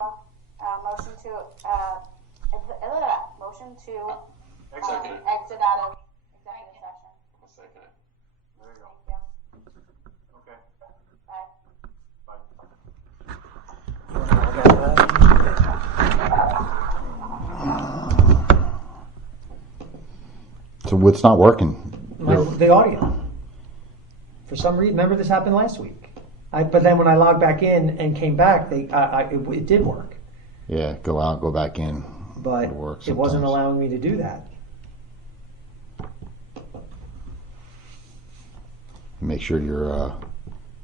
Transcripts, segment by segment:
Motion to Executive. exit out of executive session. I'll second it. There you go. Thank you. Okay. Bye. So it's not working. The audio. For some reason, remember this happened last week. But then when I logged back in and came back, it did work. Yeah, go out, go back in. But it wasn't allowing me to do that. Make sure your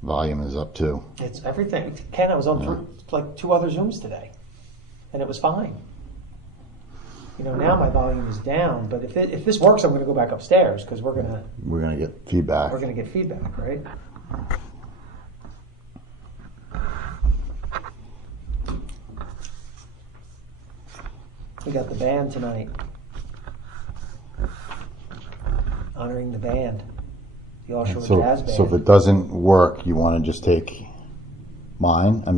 volume is up too. It's everything. Ken, I was on like 2 other Zooms today, and it was fine. Now my volume is down. But if this works, I'm going to go back upstairs because we're gonna get feedback. We're going to get feedback, right? We got the band tonight, honoring the band, the Offshore Jazz Band. So if it doesn't work, you want to just take mine? Well,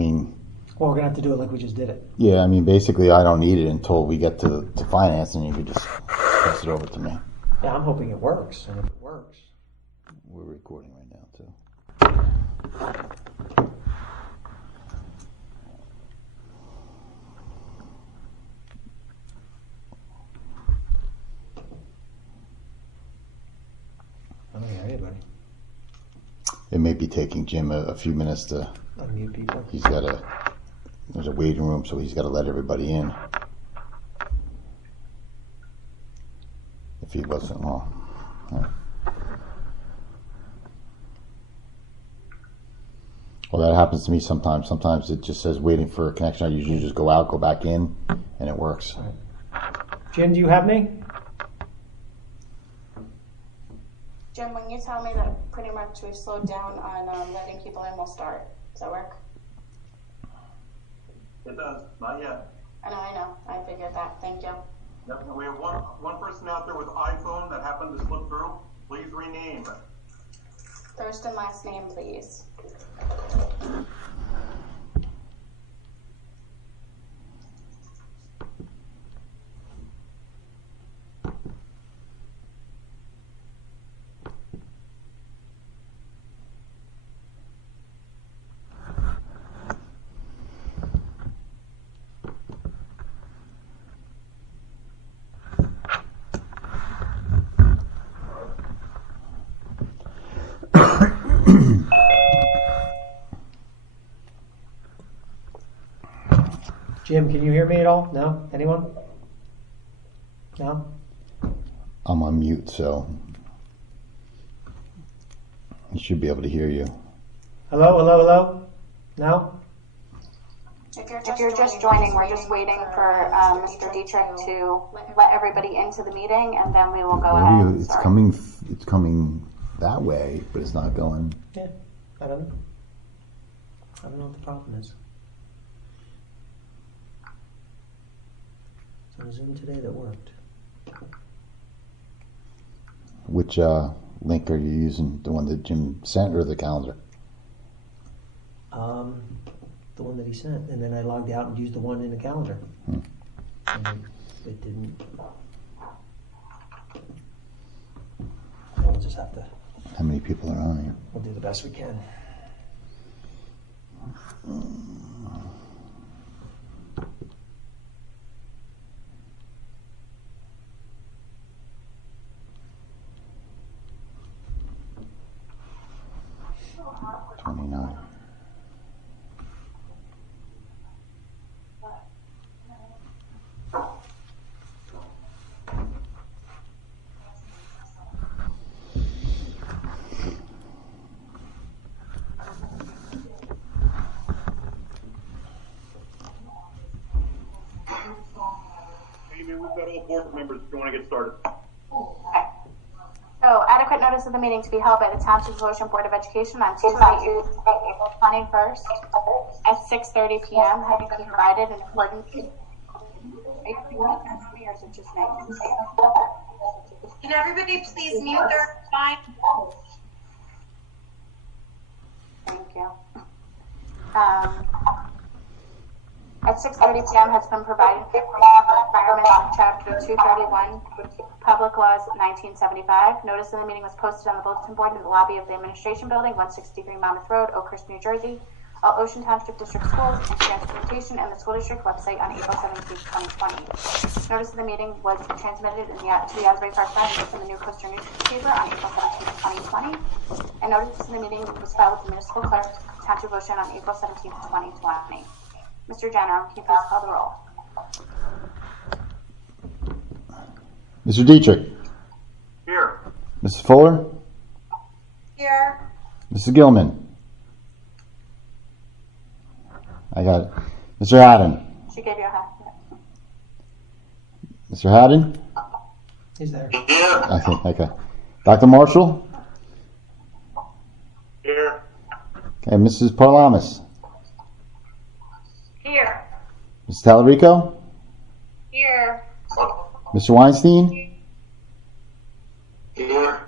we're going to have to do it like we just did it. Yeah, basically I don't need it until we get to finance, and you can just pass it over to me. Yeah, I'm hoping it works, and if it works. We're recording right now, too. I don't hear anybody. It may be taking Jim a few minutes to unmute people. There's a waiting room, so he's got to let everybody in. If he wasn't, well. Well, that happens to me sometimes. Sometimes it just says waiting for a connection. I usually just go out, go back in, and it works. Jim, do you have me? Jim, when you tell me that pretty much we've slowed down on letting people in, we'll start. Does that work? It does. Not yet. I know. I figured that. Thank you. Yep. And we have one person out there with iPhone that happened to slip through. Please rename. First and last name, please. Jim, can you hear me at all? No? Anyone? No? I'm on mute, so he should be able to hear you. Hello? No? If you're just joining, we're just waiting for Mr. Dietrich to let everybody into the meeting, and then we will go ahead. It's coming that way, but it's not going. Yeah, I don't know what the problem is. It's on Zoom today that worked. Which link are you using? The one that Jim sent or the calendar? The one that he sent, and then I logged out and used the one in the calendar. And it didn't. We'll just have to. How many people are on here? We'll do the best we can. We've got all board members if you want to get started. Okay. So, adequate notice of the meeting to be held by the Township Ocean Board of Education on Tuesday, April 21st at 6:30 p.m. having been provided in accordance with. Can everybody please mute their mic? Thank you. At 6:30 p.m. has been provided for the requirements of Chapter 231, Public Laws 1975. Notice of the meeting was posted on the bulletin board in the lobby of the Administration Building, 163 Monmouth Road, Oakhurst, New Jersey. All Ocean Township District Schools and Transportation and the School District website on April 17, 2020. Notice of the meeting was transmitted to the Asbury Park Press and the New Coaster newspaper on April 17, 2020. And notice of the meeting was filed with the Municipal Clerk, Township of Ocean on April 17, 2020. Mr. General, can you please call the roll? Mr. Dietrich. Here. Mrs. Fuller. Here. Mrs. Gilman. I got it. Mr. Haddon. She gave you a hat. Mr. Haddon? He's there. I think, okay. Dr. Marshall? Here. Okay, Mrs. Parlamas. Here. Mrs. Tallarico? Here. Mr. Weinstein? Here.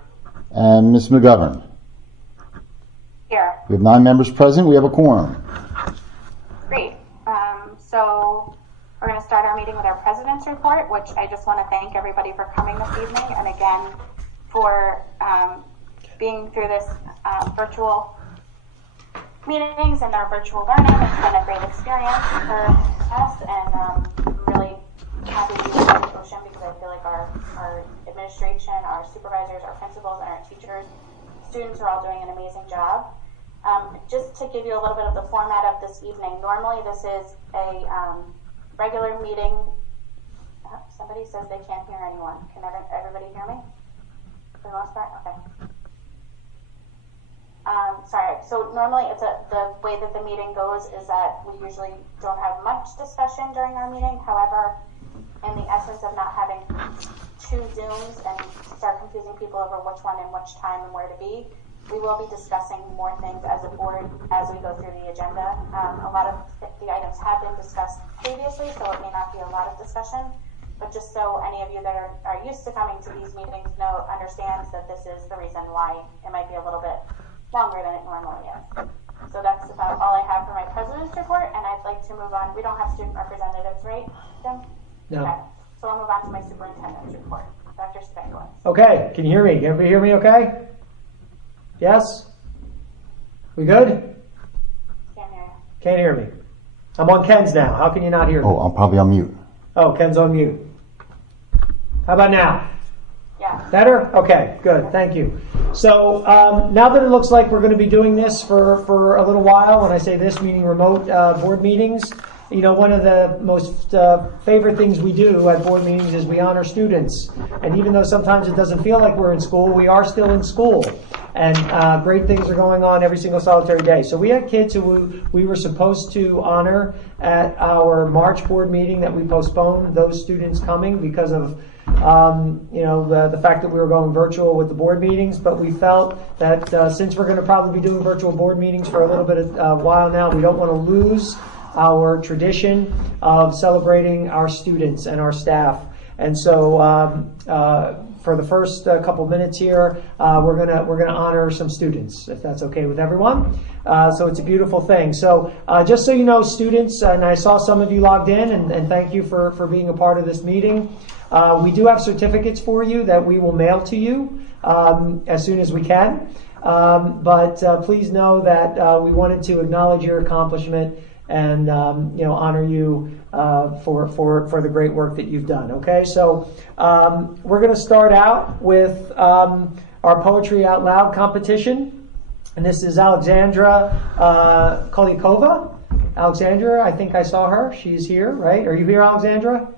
And Ms. McGovern. Here. We have 9 members present. We have a quorum. Great. So we're going to start our meeting with our President's Report, which I just want to thank everybody for coming this evening, and again for being through this virtual meetings and our virtual learning. It's been a great experience for us, and I'm really happy to be with Ocean because I feel like our administration, our supervisors, our principals, and our teachers, students are all doing an amazing job. Just to give you a little bit of the format of this evening, normally this is a regular meeting. Somebody says they can't hear anyone. Can everybody hear me? For the most part? Okay. Sorry. So normally the way that the meeting goes is that we usually don't have much discussion during our meeting. However, in the essence of not having 2 Zooms and start confusing people over which one and which time and where to be, we will be discussing more things as a board as we go through the agenda. A lot of the items have been discussed previously, so it may not be a lot of discussion, but just so any of you that are used to coming to these meetings understands that this is the reason why it might be a little bit longer than it normally is. So that's about all I have for my President's Report, and I'd like to move on. We don't have student representatives, right, Jim? No. Okay. So I'll move on to my Superintendent's Report. Dr. Speckowitz. Okay, can you hear me? Can everybody hear me okay? Yes? We good? Can't hear you. Can't hear me. I'm on Ken's now. How can you not hear me? Oh, I'm probably on mute. Oh, Ken's on mute. How about now? Yeah. Better? Okay, good. Thank you. So now that it looks like we're going to be doing this for a little while, when I say this, meaning remote board meetings, you know, one of the most favorite things we do at board meetings is we honor students. And even though sometimes it doesn't feel like we're in school, we are still in school. And great things are going on every single solitary day. So we had kids who we were supposed to honor at our March board meeting that we postponed those students coming because of the fact that we were going virtual with the board meetings, but we felt that since we're going to probably be doing virtual board meetings for a little bit of while now, we don't want to lose our tradition of celebrating our students and our staff. And so for the first couple minutes here, we're gonna honor some students, if that's okay with everyone. So it's a beautiful thing. So just so you know, students, and I saw some of you logged in, and thank you for being a part of this meeting. We do have certificates for you that we will mail to you as soon as we can. But please know that we wanted to acknowledge your accomplishment and honor you for the great work that you've done. Okay, so we're going to start out with our Poetry Out Loud competition, and this is Alexandra Kolikova. Alexandra, I think I saw her. She's here, right? Are you here, Alexandra?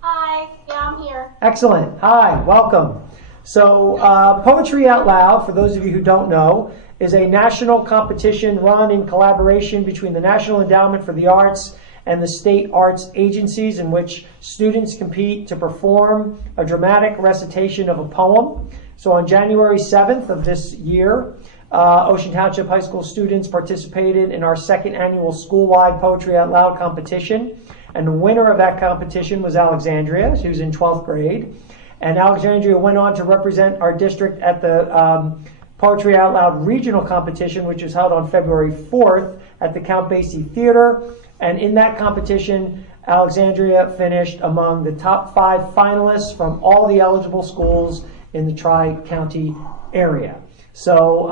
Hi. Yeah, I'm here. Excellent. Hi, welcome. So Poetry Out Loud, for those of you who don't know, is a national competition run in collaboration between the National Endowment for the Arts and the state arts agencies, in which students compete to perform a dramatic recitation of a poem. So on January 7th of this year, Ocean Township High School students participated in our second annual school-wide Poetry Out Loud competition. And the winner of that competition was Alexandria, who's in 12th grade. And Alexandria went on to represent our district at the Poetry Out Loud regional competition, which was held on February 4th at the Count Basie Theater. And in that competition, Alexandria finished among the top 5 finalists from all the eligible schools in the Tri-County area. So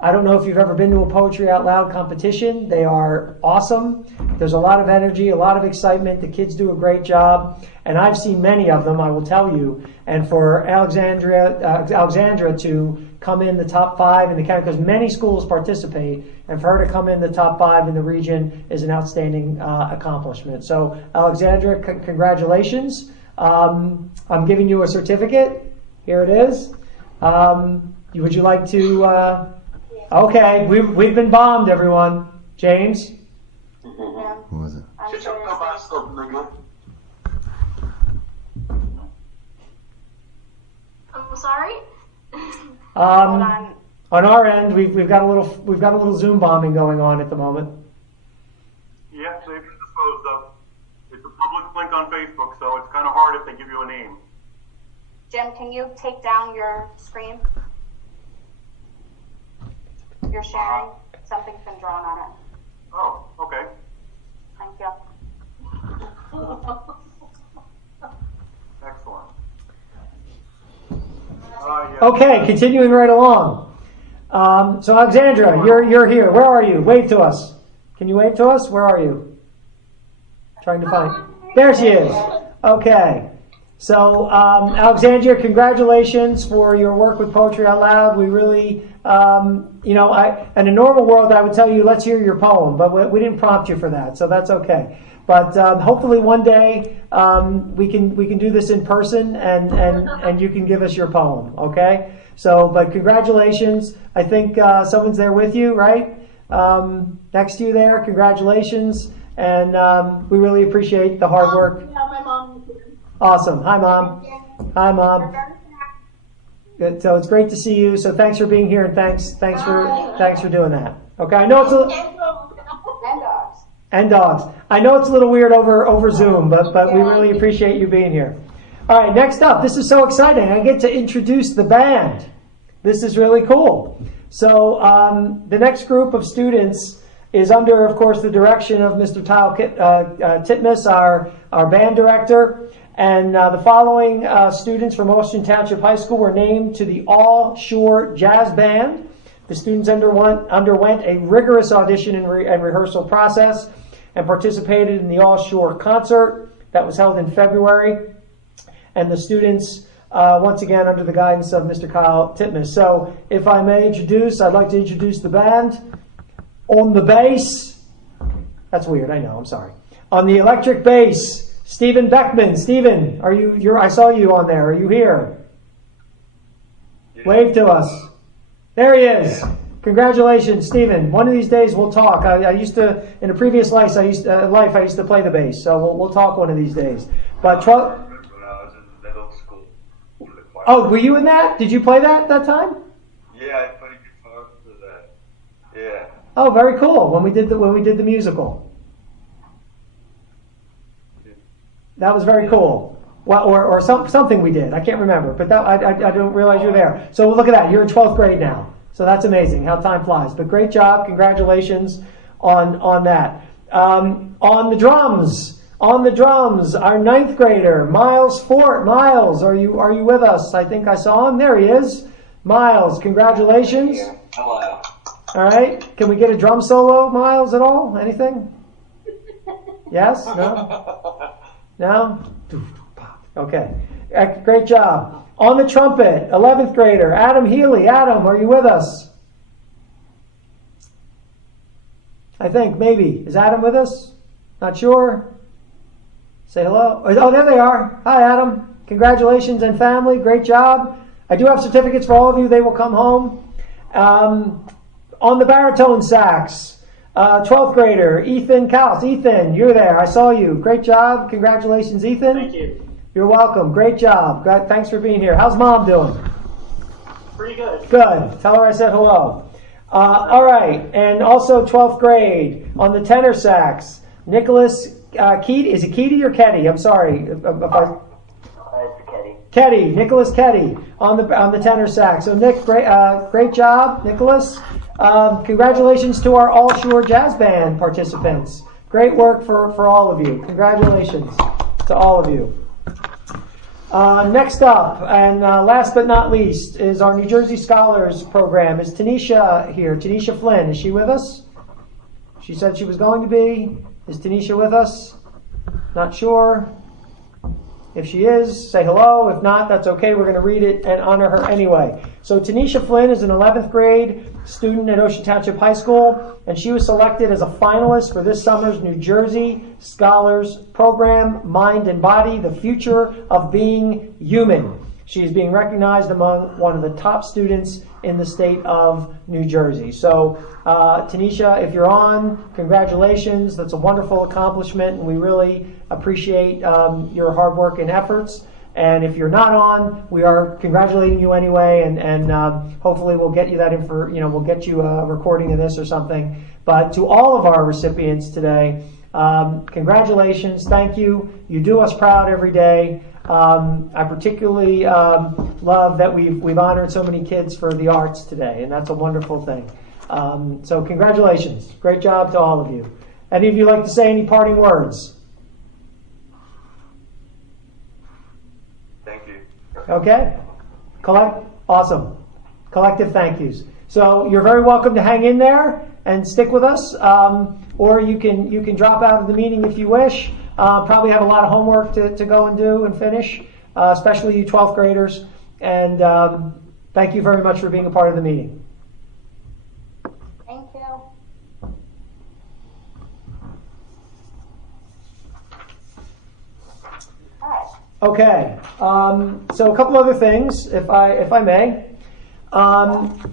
I don't know if you've ever been to a Poetry Out Loud competition. They are awesome. There's a lot of energy, a lot of excitement. The kids do a great job. And I've seen many of them, I will tell you. And for Alexandra to come in the top 5 in the county, because many schools participate, and for her to come in the top 5 in the region is an outstanding accomplishment. So Alexandra, congratulations. I'm giving you a certificate. Here it is. Would you like to... Okay, we've been bombed, everyone. James? Yeah. Who was it? I'm sure I'm sorry? Hold on. On our end, we've got a little Zoom bombing going on at the moment. Yes, they've been disposed of. It's a public link on Facebook, so it's kind of hard if they give you a name. Jim, can you take down your screen? You're sharing. Something's been drawn on it. Oh, okay. Thank you. Excellent. Yeah. Okay, continuing right along. So Alexandra, you're here. Where are you? Wave to us. Can you wave to us? Where are you? Trying to find. There she is. Okay. So Alexandra, congratulations for your work with Poetry Out Loud. We really, in a normal world, I would tell you, let's hear your poem, but we didn't prompt you for that, so that's okay. But hopefully one day we can do this in person, and you can give us your poem, okay? So, but congratulations. I think someone's there with you, right? Next to you there. Congratulations, and we really appreciate the hard work. Yeah, my mom is here. Awesome. Hi, Mom. Hi, Mom. Good. So it's great to see you. So thanks for being here, and thanks for doing that. Okay, I know it's And dogs. and dogs. I know it's a little weird over Zoom, but we really appreciate you being here. All right, next up, this is so exciting. I get to introduce the band. This is really cool. So the next group of students is under, of course, the direction of Mr. Kyle Titmus, our band director. And the following students from Austin Township High School were named to the All Shore Jazz Band. The students underwent a rigorous audition and rehearsal process and participated in the All Shore concert that was held in February. And the students, once again, under the guidance of Mr. Kyle Titmus. So, if I may I'd like to introduce the band. On the bass, that's weird, I know, I'm sorry. On the electric bass, Stephen Beckman. Stephen, I saw you on there. Are you here? Yeah. Wave to us. There he is. Congratulations, Stephen. One of these days we'll talk. I used to, in a previous life, I used to play the bass. So we'll talk one of these days. But I remember when I was in middle school. oh, were you in that? Did you play that time? Yeah, I played guitar for that. Yeah. Oh, very cool. When we did the musical. That was very cool. Well, or something we did. I can't remember, but that I don't realize you're there. So look at that. You're in 12th grade now. So that's amazing how time flies. But great job. Congratulations on that. On the drums, our 9th grader, Miles Fort. Miles, are you with us? I think I saw him. There he is. Miles, congratulations. Hello. All right. Can we get a drum solo, Miles, at all? Anything? Yes? No? No? Okay. Great job. On the trumpet, 11th grader, Adam Healy. Adam, are you with us? I think, maybe. Is Adam with us? Not sure. Say hello. Oh, there they are. Hi, Adam. Congratulations and family. Great job. I do have certificates for all of you. They will come home. On the baritone sax, 12th grader, Ethan Kaus. Ethan, you're there. I saw you. Great job. Congratulations, Ethan. Thank you. You're welcome. Great job. Thanks for being here. How's Mom doing? Pretty good. Good. Tell her I said hello. All right. And also 12th grade, on the tenor sax, Nicholas Keaty. Is it Keaty or Ketty? I'm sorry. It's Kenny. Ketty, Nicholas Ketty on the tenor sax. So Nick, great job, Nicholas. Congratulations to our All Shore Jazz Band participants. Great work for all of you. Congratulations to all of you. Next up, and last but not least, is our New Jersey Scholars Program. Is Tanisha here? Tanisha Flynn, is she with us? She said she was going to be. Is Tanisha with us? Not sure. If she is, say hello. If not, that's okay. We're going to read it and honor her anyway. So Tanisha Flynn is an 11th grade student at Ocean Township High School, and she was selected as a finalist for this summer's New Jersey Scholars Program, Mind and Body, the Future of Being Human. She is being recognized among one of the top students in the state of New Jersey. So, Tanisha, if you're on, congratulations. That's a wonderful accomplishment, and we really appreciate your hard work and efforts. And if you're not on, we are congratulating you anyway, and hopefully we'll get you we'll get you a recording of this or something. But to all of our recipients today, congratulations, thank you. You do us proud every day. I particularly love that we've honored so many kids for the arts today, and that's a wonderful thing. So congratulations. Great job to all of you. Any of you like to say any parting words? Thank you. Okay. Awesome. Collective thank yous. So you're very welcome to hang in there and stick with us, or you can drop out of the meeting if you wish. Probably have a lot of homework to go and do and finish, especially you 12th graders. And thank you very much for being a part of the meeting. Thank you. All right. Okay. So a couple other things, if I may.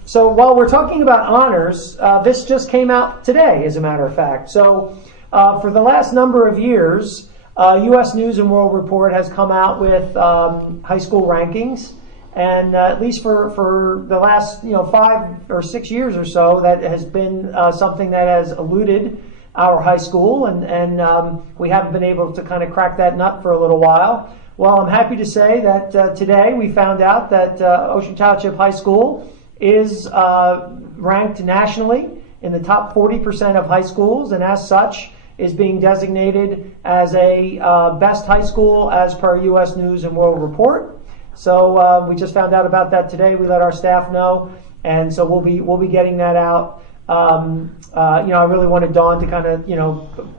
So while we're talking about honors, this just came out today, as a matter of fact. So for the last number of years, U.S. News and World Report has come out with high school rankings, and at least for the last 5 or 6 years or so, that has been something that has eluded our high school, and we haven't been able to kind of crack that nut for a little while. Well, I'm happy to say that today we found out that Ocean Township High School is ranked nationally in the top 40% of high schools, and as such is being designated as a best high school as per U.S. News and World Report. So we just found out about that today. We let our staff know, and so we'll be getting that out. I really wanted Dawn to kind of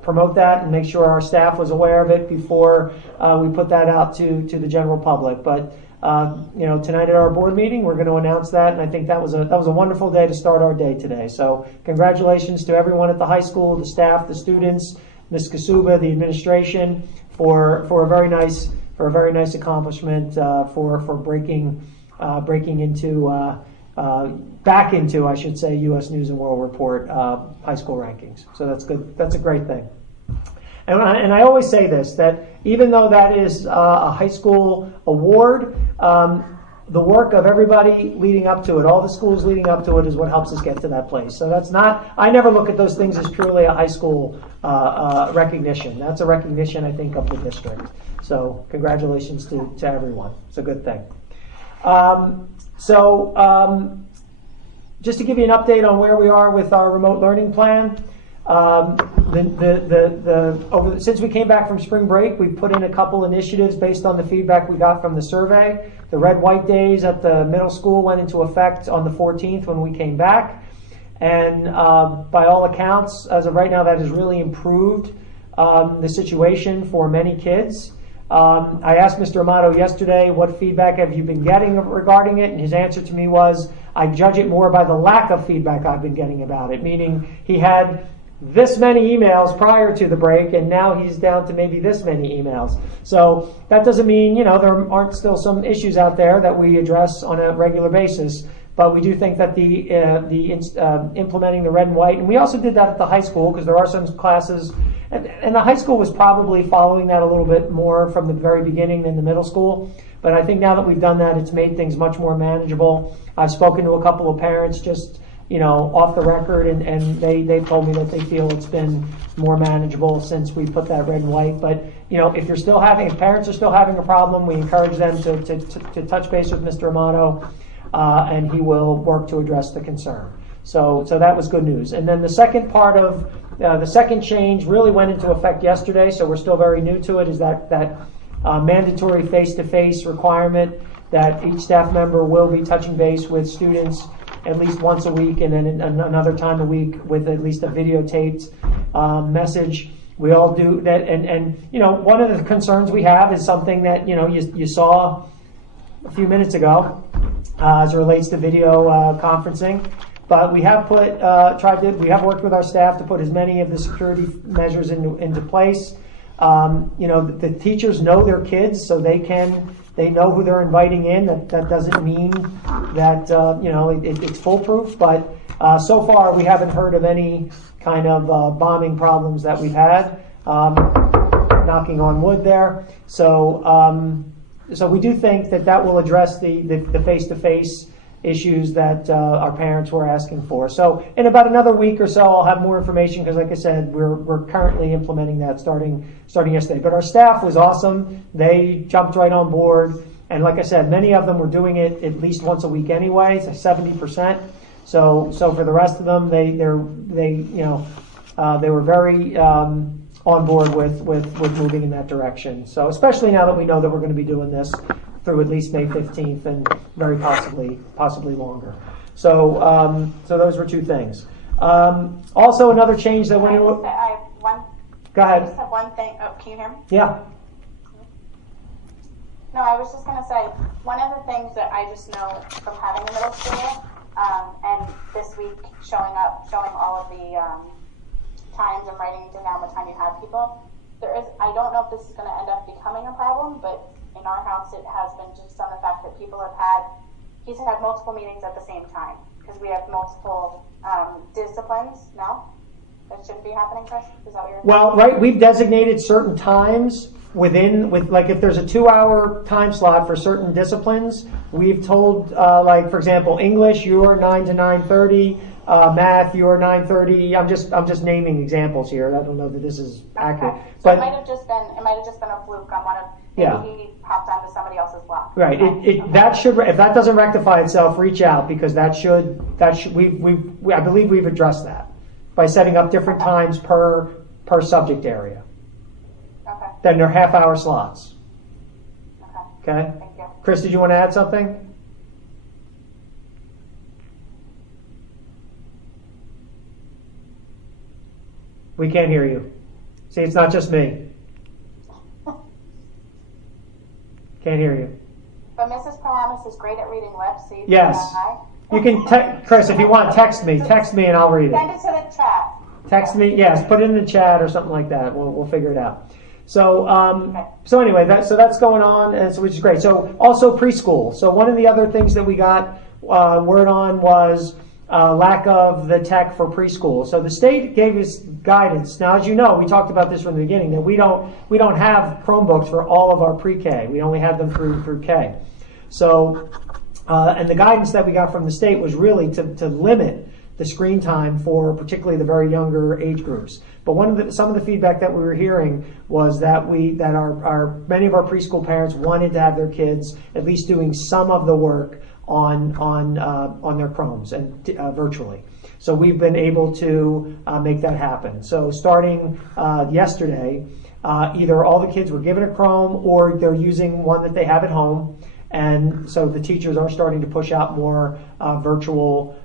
promote that and make sure our staff was aware of it before we put that out to the general public. But tonight at our board meeting, we're going to announce that, and I think that was a wonderful day to start our day today. So congratulations to everyone at the high school, the staff, the students, Ms. Kasuba, the administration, for a very nice accomplishment for breaking into back into, I should say, U.S. News and World Report high school rankings. So that's good. That's a great thing. And I always say this, that even though that is a high school award, the work of everybody leading up to it, all the schools leading up to it, is what helps us get to that place. So that's not, I never look at those things as purely a high school recognition. That's a recognition, I think, of the district. So congratulations to everyone. It's a good thing. Just to give you an update on where we are with our remote learning plan, since we came back from spring break, we put in a couple initiatives based on the feedback we got from the survey. The red-white days at the middle school went into effect on the 14th when we came back, and by all accounts, as of right now, that has really improved the situation for many kids. I asked Mr. Amato yesterday, what feedback have you been getting regarding it? And his answer to me was, I judge it more by the lack of feedback I've been getting about it, meaning he had this many emails prior to the break, and now he's down to maybe this many emails. So that doesn't mean, there aren't still some issues out there that we address on a regular basis, but we do think that the implementing the red and white, and we also did that at the high school, because there are some classes, and the high school was probably following that a little bit more from the very beginning than the middle school. But I think now that we've done that, it's made things much more manageable. I've spoken to a couple of parents just, off the record, and they told me that they feel it's been more manageable since we put that red and white. But, if parents are still having a problem, we encourage them to touch base with Mr. Amato, and he will work to address the concern. So that was good news. And then the second part of The second change really went into effect yesterday, so we're still very new to it, is that mandatory face-to-face requirement that each staff member will be touching base with students at least once a week, and then another time a week with at least a videotaped message. We all do that, and one of the concerns we have is something that you saw a few minutes ago as it relates to video conferencing. But we have we have worked with our staff to put as many of the security measures into place. The teachers know their kids, so they know who they're inviting in. That doesn't mean that it's foolproof, but so far we haven't heard of any kind of bombing problems that we've had. Knocking on wood there. So we do think that will address the face-to-face issues that our parents were asking for. So in about another week or so, I'll have more information because, like I said, we're currently implementing that starting yesterday. But our staff was awesome. They jumped right on board, and like I said, many of them were doing it at least once a week anyway, so 70%. So for the rest of them, they were very on board with moving in that direction. So especially now that we know that we're going to be doing this through at least May 15th and very possibly longer. So those were two things. Also, another change that went into. Go ahead. I just have one thing. Oh, can you hear me? Yeah. No, I was just going to say, one of the things that I just know from having a middle school, and this week showing all of the times and writing down what time you have people, I don't know if this is going to end up becoming a problem, but in our house it has been just on the fact that he's had multiple meetings at the same time, because we have multiple disciplines. No? That shouldn't be happening, Chris? Is that what you're saying? Well, right, we've designated certain times if there's a 2-hour time slot for certain disciplines, we've told, for example, English, you're 9 to 9:30, math, you're 9:30. I'm just naming examples here. I don't know that this is accurate. Okay. So but it might have just been a fluke on one of, maybe he popped onto somebody else's block. Right. That should, if that doesn't rectify itself, reach out, because I believe we've addressed that by setting up different times per subject area. Okay. Then they're half-hour slots. Okay. Thank you. Chris, did you want to add something? We can't hear you. See, it's not just me. Can't hear you. But Mrs. Paramus is great at reading lips, so you can Yes. say hi. You can, Chris, if you want, text me and I'll read Send it. it to the chat. Text me, yes, put it in the chat or something like that. We'll figure it out. So anyway, that's going on, and which is great. So also preschool. So one of the other things that we got word on was lack of the tech for preschool. So the state gave us guidance. Now, as you know, we talked about this from the beginning, that we don't have Chromebooks for all of our pre-K. We only have them through K. So and the guidance that we got from the state was really to limit the screen time for particularly the very younger age groups. But some of the feedback that we were hearing was that our many of our preschool parents wanted to have their kids at least doing some of the work on their Chromes and virtually. So we've been able to make that happen. So starting yesterday, either all the kids were given a Chrome or they're using one that they have at home. And so the teachers are starting to push out more virtual,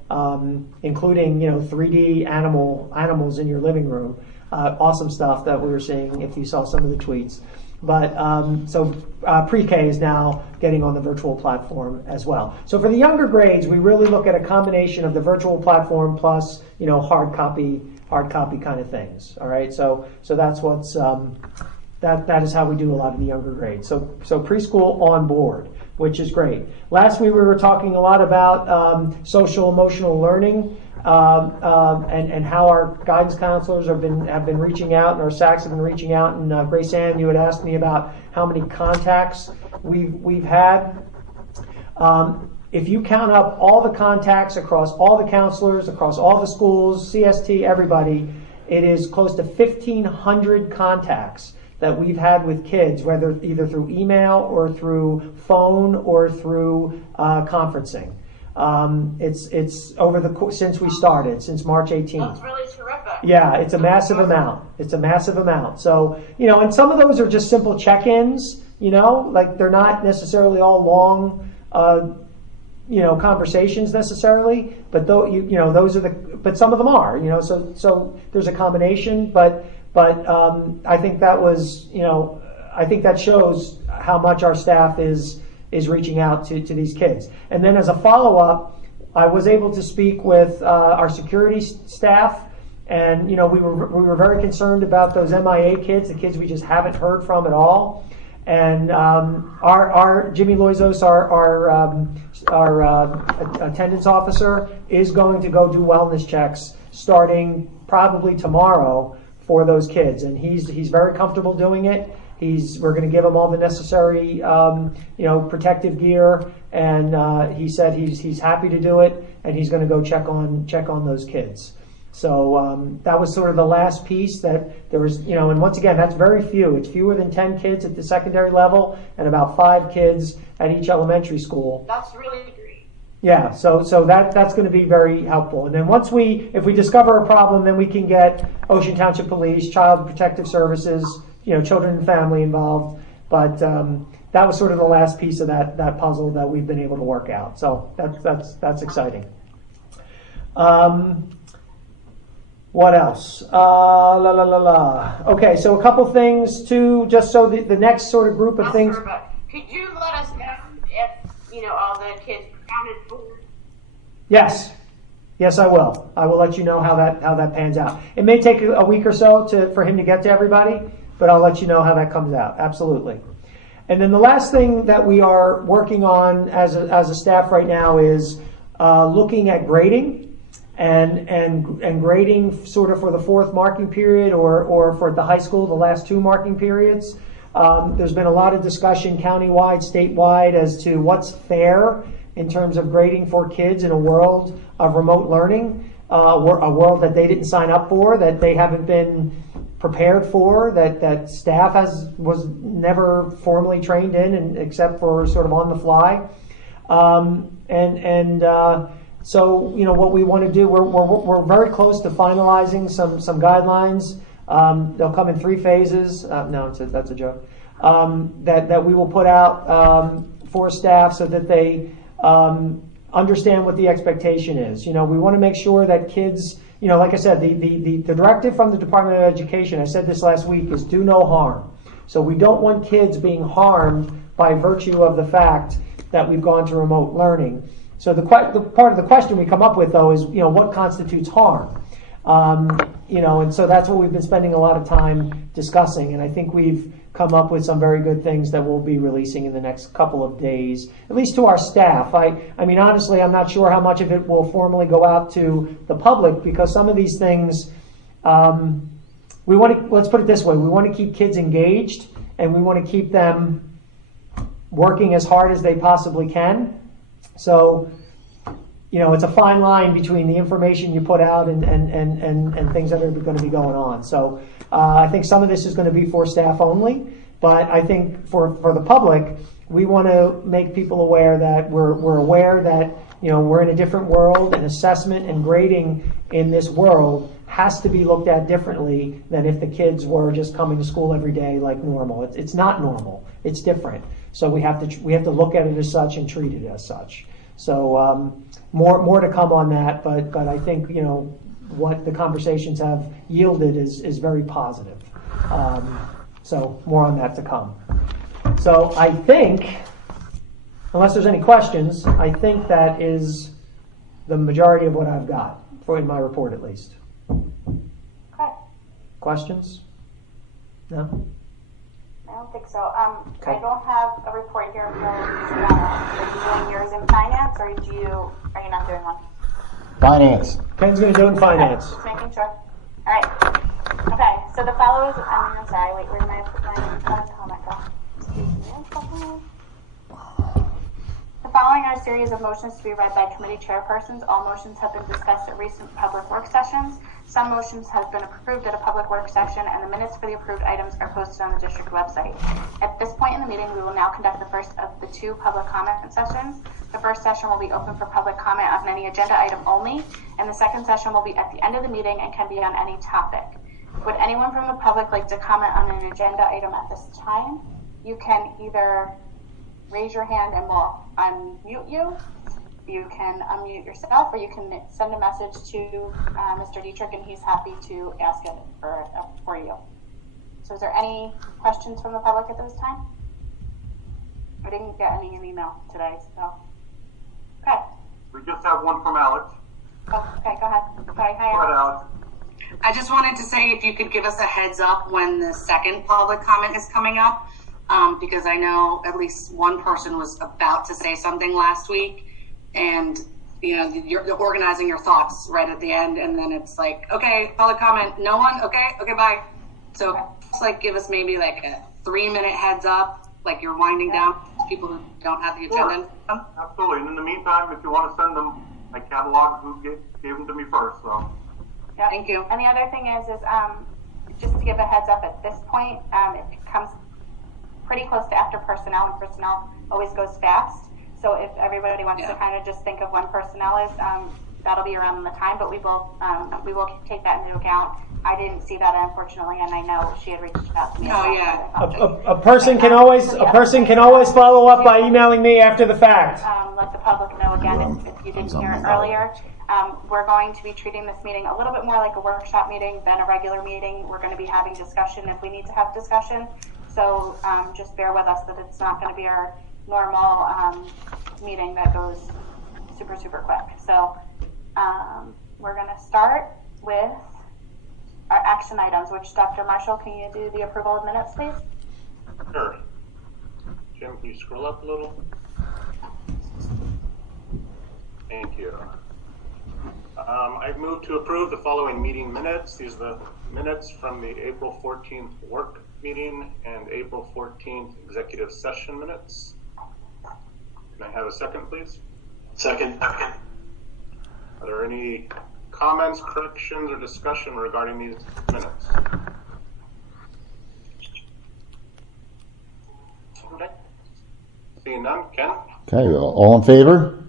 including 3D animals in your living room. Awesome stuff that we were seeing if you saw some of the tweets. But so pre-K is now getting on the virtual platform as well. So for the younger grades, we really look at a combination of the virtual platform plus hard copy kind of things. All right, so that's what's that is how we do a lot of the younger grades. So preschool on board, which is great. Last week we were talking a lot about social emotional learning and how our guidance counselors have been reaching out, and our SACs have been reaching out. And Grace Ann, you had asked me about how many contacts we've had. If you count up all the contacts across all the counselors, across all the schools, CST, everybody, it is close to 1,500 contacts that we've had with kids, whether either through email or through phone or through conferencing. It's over since we started, since March 18th. That's really terrific. Yeah, it's a massive amount. It's a massive amount. So, and some of those are just simple check-ins, like they're not necessarily all long, conversations necessarily, but those are but some of them are, so there's a combination, but I think that was, I think that shows how much our staff is reaching out to these kids. And then as a follow-up, I was able to speak with our security staff, and we were very concerned about those MIA kids, the kids we just haven't heard from at all. And our Jimmy Loizos, our attendance officer, is going to go do wellness checks starting probably tomorrow for those kids, and he's very comfortable doing it. We're going to give him all the necessary, protective gear, and he said he's happy to do it, and he's going to go check on those kids. So that was sort of the last piece that there was, and once again, that's very few. It's fewer than 10 kids at the secondary level, and about 5 kids at each elementary school. That's really great. Yeah, so that's going to be very helpful. And then if we discover a problem, then we can get Ocean Township Police, Child Protective Services, children and family involved. But that was sort of the last piece of that puzzle that we've been able to work out. So that's exciting. What else? Okay, so a couple things too, just so the next sort of group of things. Could you let us know if all the kids counted for? Yes, I will. I will let you know how that pans out. It may take a week or so for him to get to everybody, but I'll let you know how that comes out. Absolutely. And then the last thing that we are working on as a staff right now is looking at grading and grading sort of for the 4th marking period or for the high school, the last 2 marking periods. There's been a lot of discussion countywide, statewide as to what's fair in terms of grading for kids in a world of remote learning, a world that they didn't sign up for, that they haven't been prepared for, that staff was never formally trained in, except for sort of on the fly. So what we want to do, we're very close to finalizing some guidelines. They'll come in 3 phases. No, that's a joke. That we will put out for staff so that they understand what the expectation is. We want to make sure that kids, like I said, the directive from the Department of Education, I said this last week, is do no harm. So we don't want kids being harmed by virtue of the fact that we've gone to remote learning. So the part of the question we come up with, though, is, what constitutes harm? And so that's what we've been spending a lot of time discussing, and I think we've come up with some very good things that we'll be releasing in the next couple of days, at least to our staff. I mean, honestly, I'm not sure how much of it will formally go out to the public, because some of these things, let's put it this way, we want to keep kids engaged, and we want to keep them working as hard as they possibly can. So, it's a fine line between the information you put out and things that are going to be going on. So I think some of this is going to be for staff only, but I think for the public, we want to make people aware that we're aware that we're in a different world, and assessment and grading in this world has to be looked at differently than if the kids were just coming to school every day like normal. It's not normal. It's different. So we have to look at it as such and treat it as such. So more to come on that, but I think what the conversations have yielded is very positive. So more on that to come. So I think, unless there's any questions, I think that is the majority of what I've got in my report, at least. Okay. Questions? No? I don't think so. I don't have a report here for Juliana. Are you doing yours in finance, or are you not doing one? Finance. Ken's going to do it in finance. Okay, just making sure. All right. Okay, so the fellows, I'm sorry, wait, where did my comment go? Excuse me a second. The following are a series of motions to be read by committee chairpersons. All motions have been discussed at recent public work sessions. Some motions have been approved at a public work session, and the minutes for the approved items are posted on the district website. At this point in the meeting, we will now conduct the first of the 2 public comment sessions. The first session will be open for public comment on any agenda item only, and the second session will be at the end of the meeting and can be on any topic. Would anyone from the public like to comment on an agenda item at this time? You can either raise your hand and we'll unmute you. You can unmute yourself, or you can send a message to Mr. Dietrich, and he's happy to ask it for you. So is there any questions from the public at this time? I didn't get any in email today, so. Okay. We just have one from Alex. Oh, okay, go ahead. Sorry, hi, Go ahead, Alex. Alex. I just wanted to say if you could give us a heads up when the second public comment is coming up, because I know at least one person was about to say something last week, and you're organizing your thoughts right at the end, and then it's like, okay, public comment, no one, okay, bye. So just like give us maybe like a 3-minute heads up, like you're winding down people who don't have the agenda. Sure. Absolutely. And in the meantime, if you want to send them, I cataloged who gave them to me first. So. Yeah. Thank you. And the other thing is just to give a heads up at this point, it comes pretty close to after personnel, and personnel always goes fast. So if everybody wants to kind of just think of when personnel is, that'll be around the time, but we will take that into account. I didn't see that, unfortunately, and I know she had reached out to me. Oh, yeah. A person can always follow up by emailing me after the fact. Let the public know again if you didn't hear it earlier. We're going to be treating this meeting a little bit more like a workshop meeting than a regular meeting. We're going to be having discussion if we need to have discussion. So just bear with us that it's not going to be our normal meeting that goes super, super quick. So we're going to start with our action items, which Dr. Marshall, can you do the approval of minutes, please? Sure. Jim, can you scroll up a little? Thank you. I move to approve the following meeting minutes. These are the minutes from the April 14th work meeting and April 14th executive session minutes. Can I have a second, please? Second. Are there any comments, corrections, or discussion regarding these minutes? Okay. Seeing none, Ken? Okay, all in favor?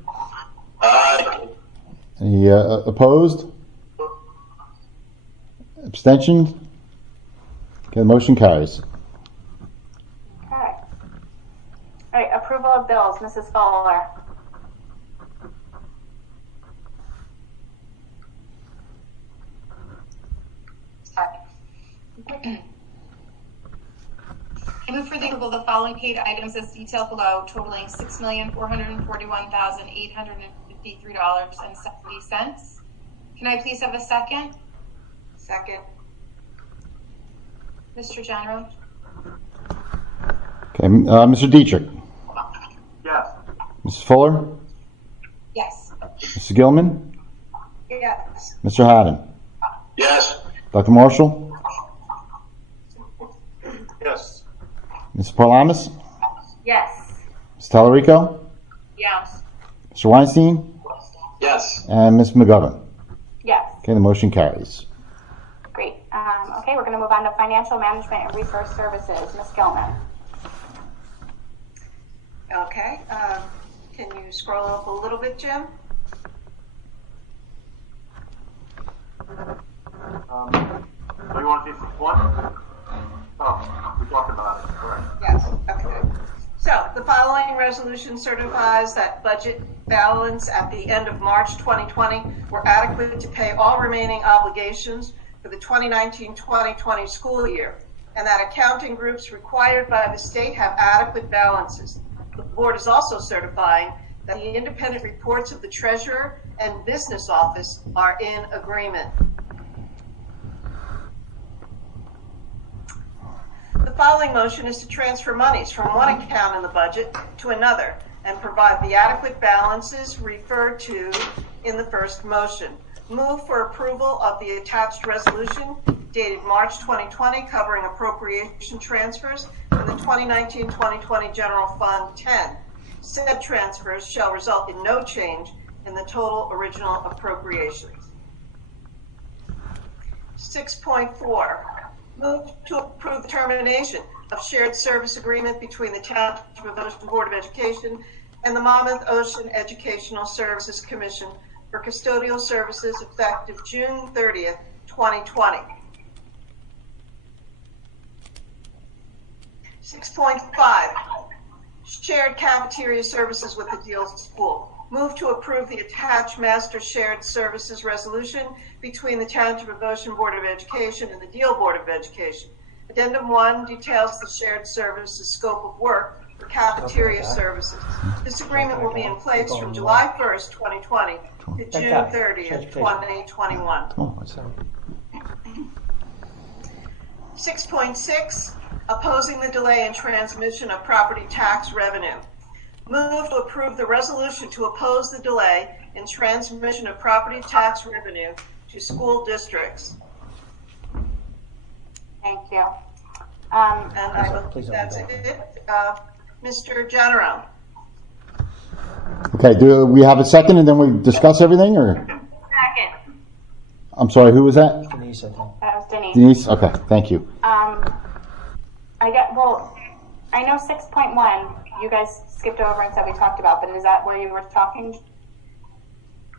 Aye. Any opposed? Abstentions? Okay, the motion carries. Okay. All right, approval of bills, Mrs. Fowler. I move for the approval of the following paid items as detailed below, totaling $6,441,853.70. Can I please have a second? Second. Mr. General? Okay, Mr. Dietrich, Yes. Mrs. Fuller, Yes. Mrs. Gilman, Yes. Mr. Haddon, Yes. Dr. Marshall, Yes. Mrs. Parlamas, Yes. Ms. Tallarico, Yes. Mr. Weinstein, Yes. and Ms. McGovern. Yes. Okay, the motion carries. Great. Okay, we're going to move on to financial management and resource services. Ms. Gilman. Okay. Can you scroll up a little bit, Jim? So you want to see one? Oh, we talked about it. Correct. Yes. Okay. So the following resolution certifies that budget balance at the end of March 2020 were adequate to pay all remaining obligations for the 2019-2020 school year, and that accounting groups required by the state have adequate balances. The board is also certifying that the independent reports of the treasurer and business office are in agreement. The following motion is to transfer monies from one account in the budget to another and provide the adequate balances referred to in the first motion. Move for approval of the attached resolution dated March 2020 covering appropriation transfers in the 2019-2020 General Fund 10. Said transfers shall result in no change in the total original appropriations. 6.4, move to approve the termination of shared service agreement between the Township of Ocean Board of Education and the Monmouth Ocean Educational Services Commission for custodial services effective June 30th, 2020. 6.5, shared cafeteria services with the Deal School. Move to approve the attached master shared services resolution between the Township of Ocean Board of Education and the Deal Board of Education. Addendum 1 details the shared services scope of work for cafeteria services. This agreement will be in place from July 1st, 2020 to June 30th, 2021. 6.6, opposing the delay in transmission of property tax revenue. Move to approve the resolution to oppose the delay in transmission of property tax revenue to school districts. Thank you. And I believe that's it. Mr. General. Okay, do we have a second and then we discuss everything, or? Second. I'm sorry, who was that? Denise, I think. That was Denise. Denise? Okay, thank you. I know 6.1, you guys skipped over and said we talked about, but is that where you were talking?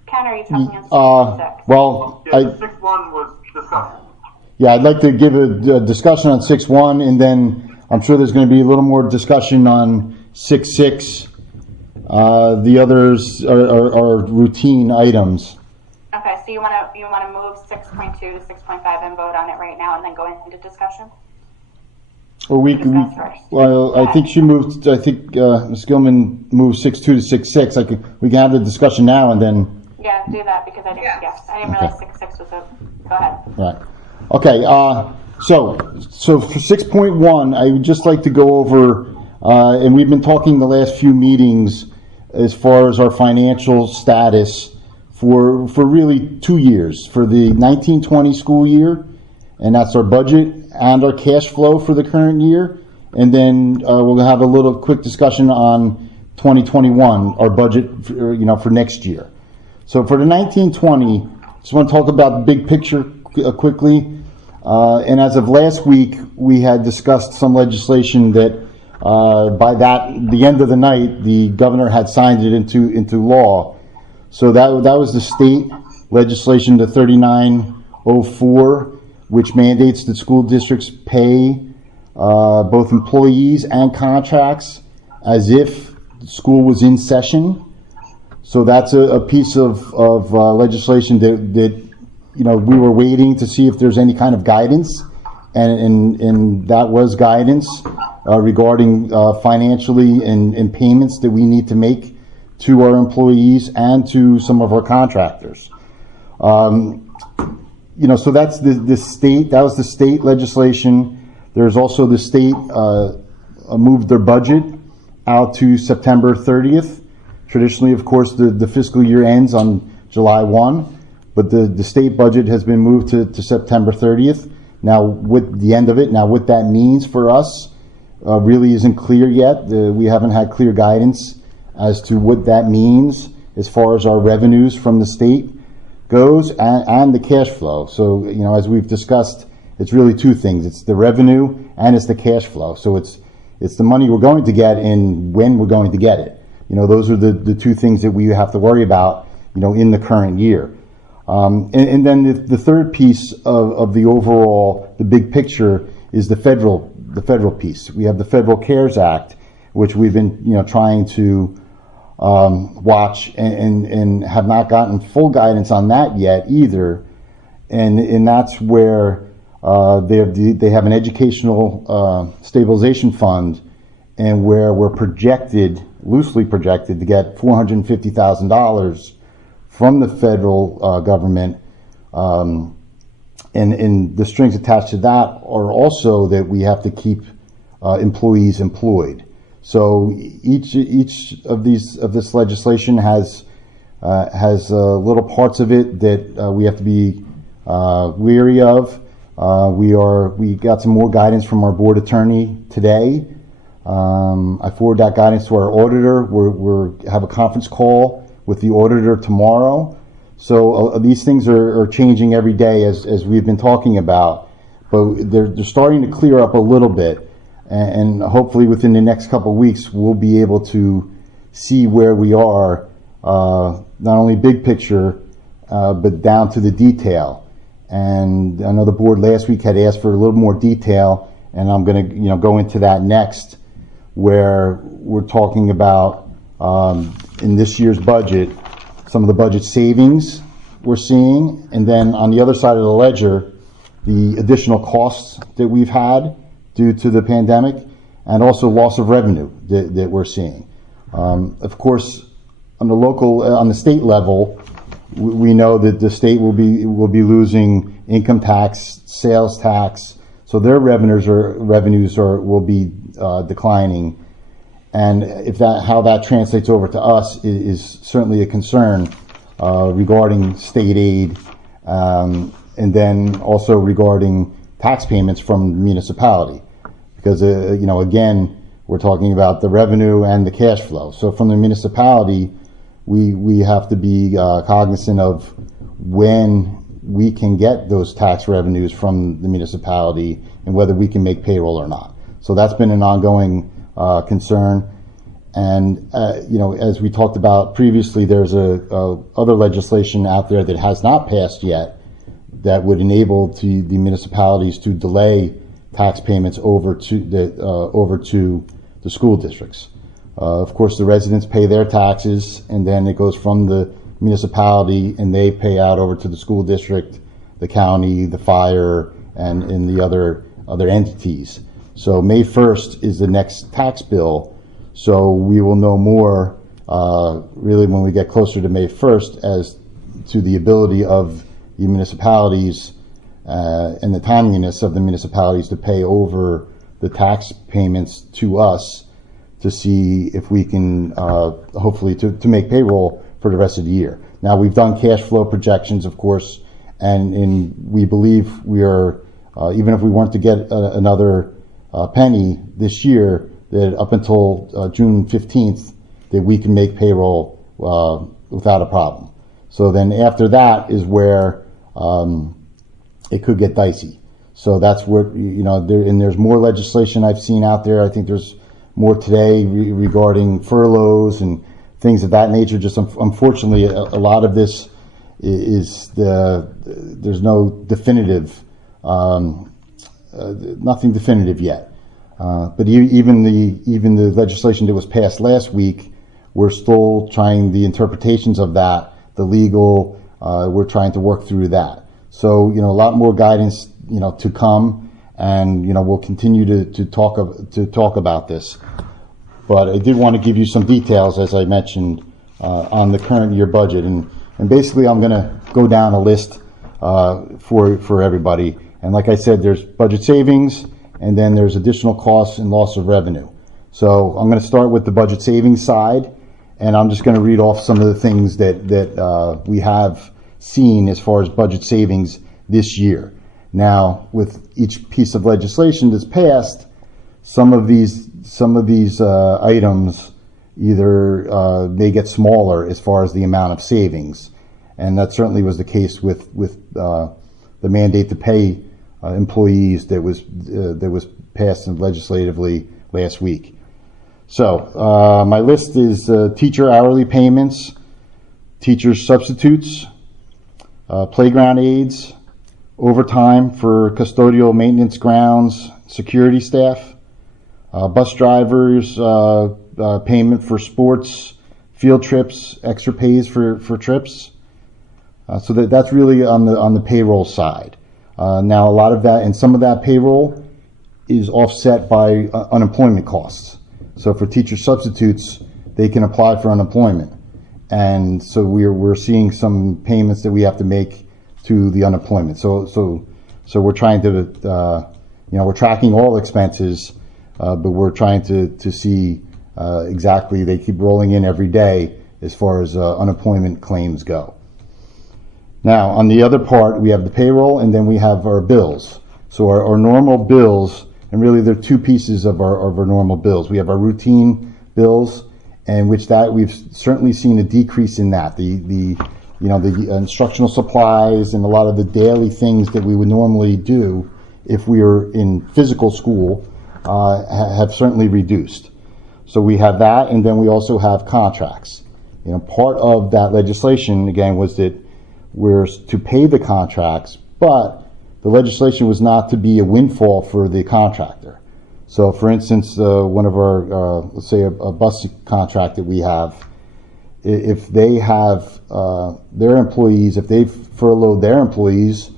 Ken, are you talking on 6.6? Well, Yeah, 6.1 was discussed. yeah, I'd like to give a discussion on 6.1, and then I'm sure there's going to be a little more discussion on 6.6. The others are routine items. Okay, so you want to move 6.2 to 6.5 and vote on it right now, and then go into discussion. Or I think she moved. I think Ms. Gilman moved 6.2 to 6.6. We can have the discussion now, and then. Yeah, do that because I didn't. Yes, I didn't realize 6.6 was a. Go ahead. Right. Okay. So for 6.1, I would just like to go over, and we've been talking the last few meetings as far as our financial status for really 2 years, for the 1920 school year, and that's our budget and our cash flow for the current year, and then we'll have a little quick discussion on 2021, our budget for next year. So for the 1920, just want to talk about the big picture quickly. And as of last week, we had discussed some legislation that by the end of the night, the governor had signed it into law. So that was the state legislation, the 3904, which mandates that school districts pay both employees and contracts as if school was in session. So that's a piece of legislation that we were waiting to see if there's any kind of guidance, and that was guidance regarding financially and payments that we need to make to our employees and to some of our contractors. So that's the state. That was the state legislation. There's also the state moved their budget out to September 30th. Traditionally, of course, the fiscal year ends on July 1, but the state budget has been moved to September 30th. Now, with the end of it, what that means for us really isn't clear yet. We haven't had clear guidance as to what that means as far as our revenues from the state goes and the cash flow. So, as we've discussed, it's really two things. It's the revenue and it's the cash flow. So it's the money we're going to get and when we're going to get it. Those are the two things that we have to worry about, in the current year. And then the third piece of the overall, the big picture, is the federal piece. We have the Federal CARES Act, which we've been, trying to watch and have not gotten full guidance on that yet either. And that's where they have an educational stabilization fund, and where we're loosely projected to get $450,000 from the federal government. And the strings attached to that are also that we have to keep employees employed. So each of this legislation has little parts of it that we have to be weary of. We got some more guidance from our board attorney today. I forwarded that guidance to our auditor. We have a conference call with the auditor tomorrow, So these things are changing every day as we've been talking about, but they're starting to clear up a little bit, and hopefully within the next couple of weeks we'll be able to see where we are, not only big picture, but down to the detail. And I know the board last week had asked for a little more detail, and I'm going to go into that next, where we're talking about in this year's budget some of the budget savings we're seeing, and then on the other side of the ledger, the additional costs that we've had due to the pandemic, and also loss of revenue that we're seeing. Of course, on the state level, we know that the state will be losing income tax, sales tax, so their revenues will be declining. And how that translates over to us is certainly a concern regarding state aid, and then also regarding tax payments from the municipality, because again, we're talking about the revenue and the cash flow. So from the municipality, we have to be cognizant of when we can get those tax revenues from the municipality and whether we can make payroll or not. So that's been an ongoing concern. And as we talked about previously, there's other legislation out there that has not passed yet that would enable the municipalities to delay tax payments over to the school districts. Of course, the residents pay their taxes, and then it goes from the municipality, and they pay out over to the school district, the county, the fire, and the other entities. So May 1st is the next tax bill. So we will know more really when we get closer to May 1st as to the ability of the municipalities and the timeliness of the municipalities to pay over the tax payments to us to see if we can hopefully to make payroll for the rest of the year. Now, we've done cash flow projections, of course, and we believe we are, even if we weren't to get another penny this year, that up until June 15th, that we can make payroll without a problem. So then after that is where it could get dicey. So that's where, and there's more legislation I've seen out there. I think there's more today regarding furloughs and things of that nature. Just unfortunately, a lot of this is there's no definitive, nothing definitive yet. But even the legislation that was passed last week, we're still trying the interpretations of that, the legal. We're trying to work through that. So a lot more guidance to come, and we'll continue to talk about this. But I did want to give you some details, as I mentioned, on the current year budget, and basically I'm going to go down a list for everybody. And like I said, there's budget savings, and then there's additional costs and loss of revenue. So I'm going to start with the budget savings side, and I'm just going to read off some of the things that we have seen as far as budget savings this year. Now, with each piece of legislation that's passed, some of these items either may get smaller as far as the amount of savings, and that certainly was the case with the mandate to pay employees that was passed legislatively last week. So my list is teacher hourly payments, teacher substitutes, playground aides, overtime for custodial maintenance grounds, security staff, bus drivers, payment for sports, field trips, extra pays for trips. So that's really on the payroll side. Now a lot of that, and some of that payroll is offset by unemployment costs. So for teacher substitutes, they can apply for unemployment. And so we're seeing some payments that we have to make to the unemployment. So we're trying to, we're tracking all expenses, but we're trying to see exactly, they keep rolling in every day as far as unemployment claims go. Now, on the other part, we have the payroll, and then we have our bills. So our normal bills, and really there are two pieces of our normal bills. We have our routine bills, and which that we've certainly seen a decrease in that. The the instructional supplies and a lot of the daily things that we would normally do if we were in physical school have certainly reduced. So we have that, and then we also have contracts. Part of that legislation, again, was that we're to pay the contracts, but the legislation was not to be a windfall for the contractor. So, for instance, one of our, let's say a bus contract that we have, if they have their employees, if they've furloughed their employees,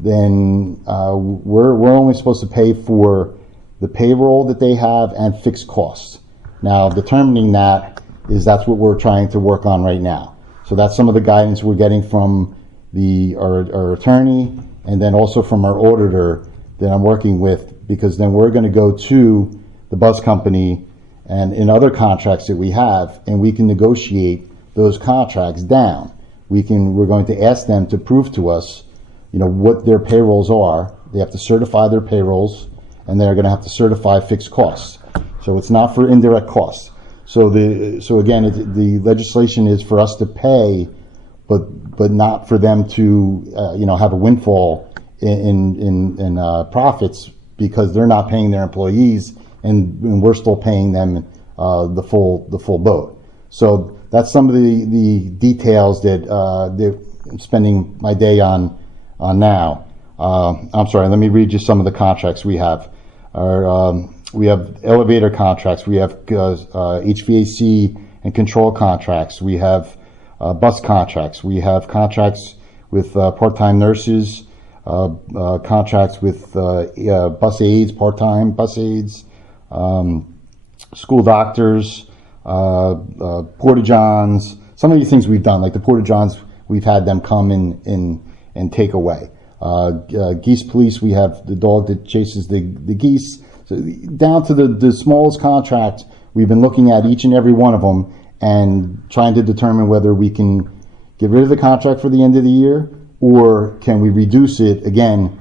then we're only supposed to pay for the payroll that they have and fixed costs. Now, determining that's what we're trying to work on right now. So that's some of the guidance we're getting from our attorney, and then also from our auditor that I'm working with, because then we're going to go to the bus company and in other contracts that we have, and we can negotiate those contracts down. We're going to ask them to prove to us, what their payrolls are. They have to certify their payrolls, and they're going to have to certify fixed costs. So it's not for indirect costs. So again, the legislation is for us to pay, but not for them to have a windfall in profits, because they're not paying their employees, and we're still paying them the full boat. So that's some of the details that I'm spending my day on now. I'm sorry. Let me read you some of the contracts we have. We have elevator contracts. We have HVAC and control contracts. We have bus contracts. We have contracts with part-time nurses, contracts with bus aides, part-time bus aides, school doctors, porta-johns. Some of these things we've done, like the porta-johns, we've had them come and take away. Geese police, we have the dog that chases the geese. So down to the smallest contract, we've been looking at each and every one of them and trying to determine whether we can get rid of the contract for the end of the year, or can we reduce it, again,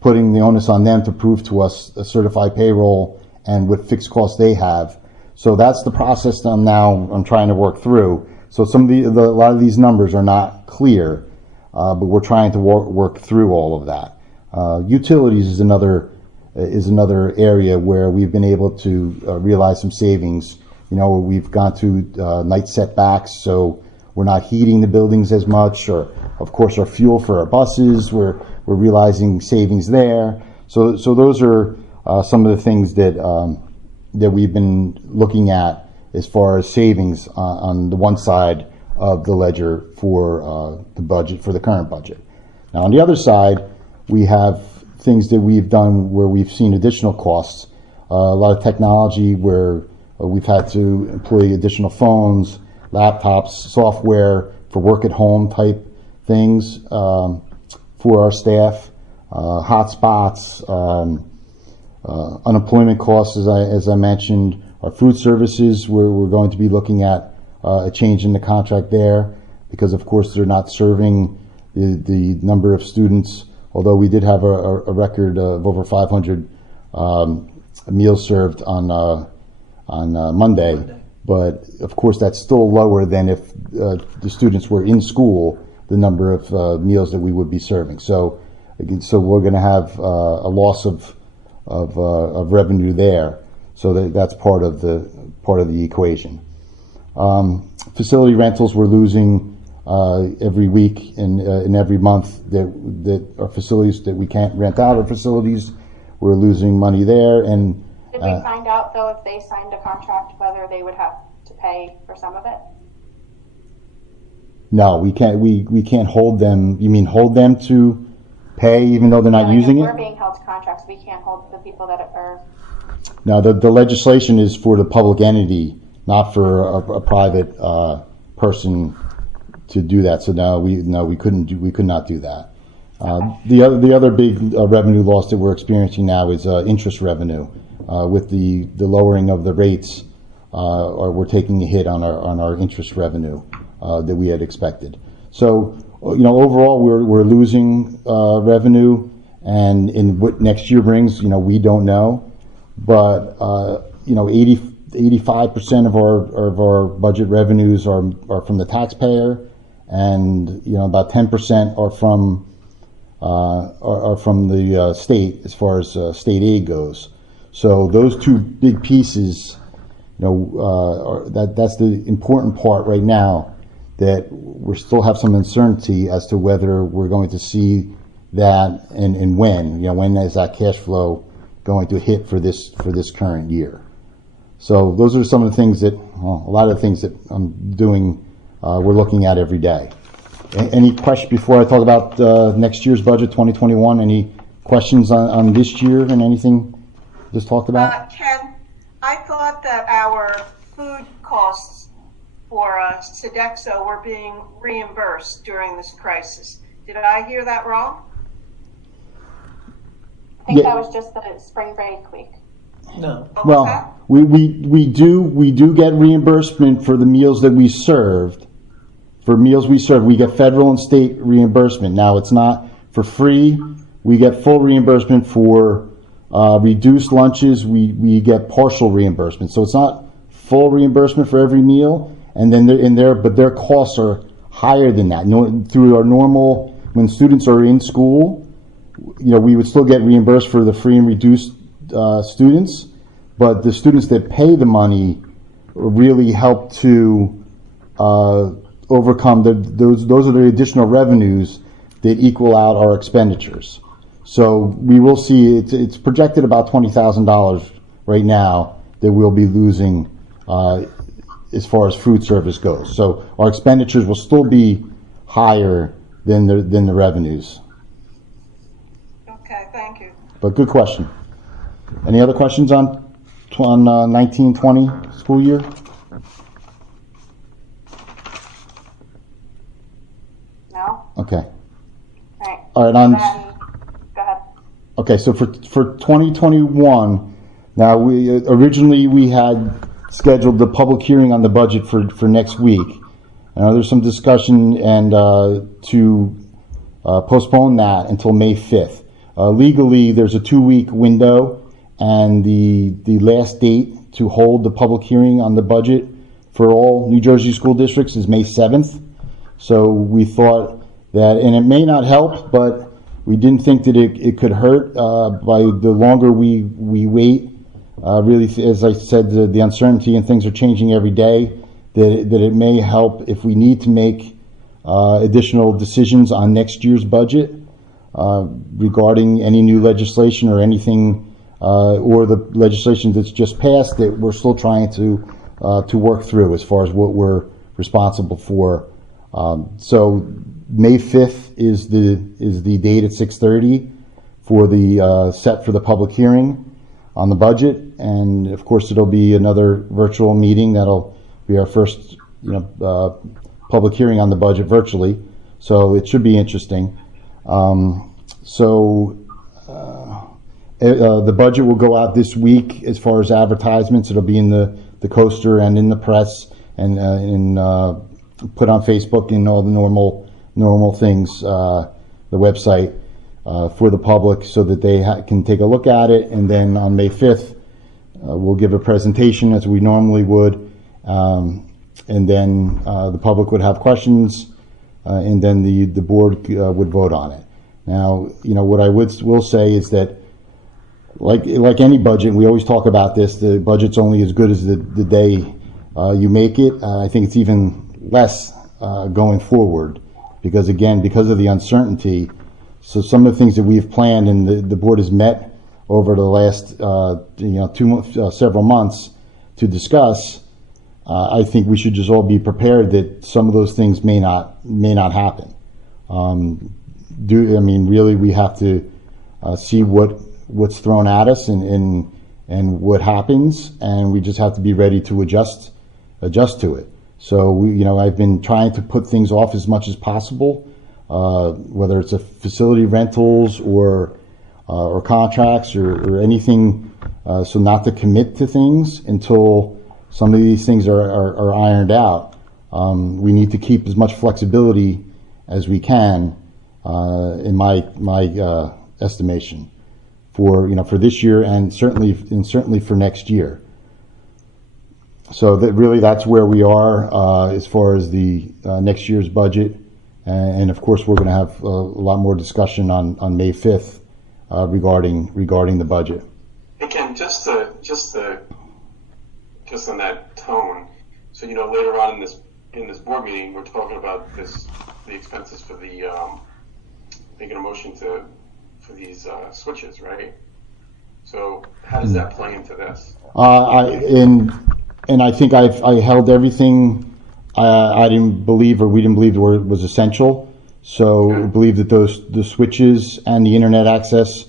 putting the onus on them to prove to us a certified payroll and what fixed costs they have. So that's the process I'm trying to work through. So some of a lot of these numbers are not clear, but we're trying to work through all of that. Utilities is another area where we've been able to realize some savings. We've gone to night setbacks, so we're not heating the buildings as much, or of course our fuel for our buses, we're realizing savings there. So those are some of the things that we've been looking at as far as savings on the one side of the ledger for the budget, for the current budget. Now on the other side, we have things that we've done where we've seen additional costs. A lot of technology where we've had to employ additional phones, laptops, software for work at home type things for our staff, hotspots, unemployment costs, as I mentioned, our food services, where we're going to be looking at a change in the contract there, because of course they're not serving the number of students. Although we did have a record of over 500 meals served on Monday, but of course that's still lower than if the students were in school, the number of meals that we would be serving. So we're going to have a loss of revenue there. So that's part of the equation. Facility rentals, we're losing every week and every month that are facilities that we can't rent out our facilities. We're losing money there. And did we find out though if they signed a contract whether they would have to pay for some of it? No, we can't. We can't hold them. You mean hold them to pay even though they're not using it? We're being held to contracts. We can't hold the people that are. No, the legislation is for the public entity, not for a private person to do that. So we could not do that. The other big revenue loss that we're experiencing now is interest revenue. With the lowering of the rates, or we're taking a hit on our interest revenue that we had expected. So overall we're losing revenue, and in what next year brings, we don't know. But 85% of our budget revenues are from the taxpayer, and about 10% are from the state as far as state aid goes. So those two big pieces, that's the important part right now, that we still have some uncertainty as to whether we're going to see that and when. When is that cash flow going to hit for this current year? So those are some of the things a lot of the things that I'm doing, we're looking at every day. Any questions before I talk about next year's budget, 2021? Any questions on this year and anything just talked about? Ken, I thought that our food costs for Sodexo were being reimbursed during this crisis. Did I hear that wrong? I think that was just the spring break week. No. Well, we do get reimbursement for the meals that we served. For meals we serve, we get federal and state reimbursement. Now, it's not for free. We get full reimbursement for reduced lunches. We get partial reimbursement. So it's not full reimbursement for every meal. And then but their costs are higher than that. Through our normal, when students are in school, we would still get reimbursed for the free and reduced students, but the students that pay the money really help to overcome those are the additional revenues that equal out our expenditures. So we will see it's projected about $20,000 right now that we'll be losing as far as food service goes. So our expenditures will still be higher than the revenues. Okay, thank you. But good question. Any other questions on 1920 school year? No? Okay. All right. Go ahead. Okay, so for 2021, now originally we had scheduled the public hearing on the budget for next week. There's some discussion and to postpone that until May 5th. Legally, there's a 2-week window, and the last date to hold the public hearing on the budget for all New Jersey school districts is May 7th. So we thought that, and it may not help, but we didn't think that it could hurt by the longer we wait. Really, as I said, the uncertainty and things are changing every day, that it may help if we need to make additional decisions on next year's budget regarding any new legislation or anything, or the legislation that's just passed that we're still trying to work through as far as what we're responsible for. So May 5th is the date at 6:30 for the set for the public hearing on the budget, and of course it'll be another virtual meeting. That'll be our first public hearing on the budget virtually, so it should be interesting. The budget will go out this week as far as advertisements. It'll be in the Coaster and in the press and put on Facebook and all the normal things, the website for the public, so that they can take a look at it. And then on May 5th, we'll give a presentation as we normally would, and then the public would have questions, and then the board would vote on it. Now, what I will say is that, like any budget, we always talk about this, the budget's only as good as the day you make it. I think it's even less going forward, because of the uncertainty. So some of the things that we've planned and the board has met over the last several months to discuss, I think we should just all be prepared that some of those things may not happen. Really, we have to see what's thrown at us and what happens, and we just have to be ready to adjust to it. So I've been trying to put things off as much as possible, whether it's a facility rentals or contracts or anything, so not to commit to things until some of these things are ironed out. We need to keep as much flexibility as we can, in my estimation, for this year and certainly for next year. So that really, that's where we are as far as the next year's budget. And of course, we're going to have a lot more discussion on May 5th regarding the budget. Hey Ken, just on that tone. So later on in this board meeting, we're talking about the expenses for the making a motion for these switches, right? So how does that play into this? And I think I held everything I didn't believe, or we didn't believe was essential. So I believe that the switches and the internet access,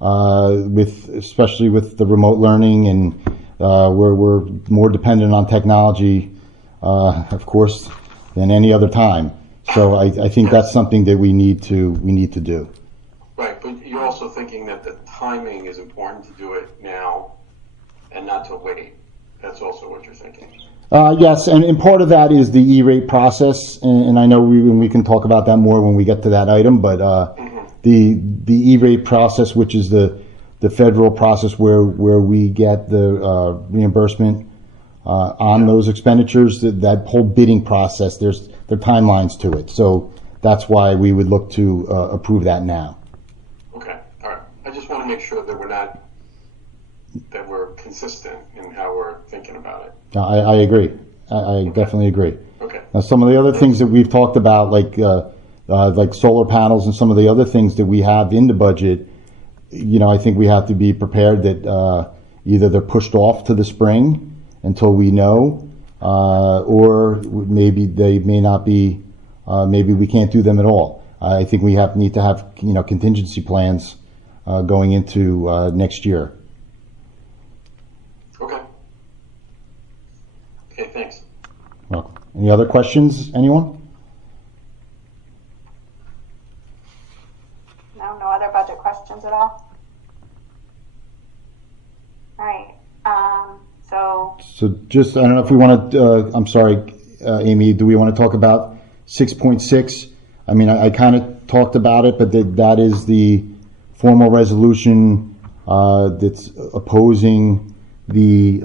especially with the remote learning, and we're more dependent on technology, of course, than any other time. So I think that's something that we need to do. Right, but you're also thinking that the timing is important to do it now and not to wait. That's also what you're thinking. Yes, and part of that is the E-rate process, and I know we can talk about that more when we get to that item, but the E-rate process, which is the federal process where we get the reimbursement on those expenditures, that whole bidding process, there are timelines to it. So that's why we would look to approve that now. Okay, all right. I just want to make sure that we're consistent in how we're thinking about it. I agree. I definitely agree. Okay. Now, some of the other things that we've talked about, like solar panels and some of the other things that we have in the budget, I think we have to be prepared that either they're pushed off to the spring until we know, or maybe they may not be. Maybe we can't do them at all. I think we need to have contingency plans going into next year. Okay, thanks. Welcome. Any other questions, anyone? No other budget questions at all? All right, So just, I don't know if we want to, I'm sorry, Amy, do we want to talk about 6.6? I mean, I kind of talked about it, but that is the formal resolution that's opposing the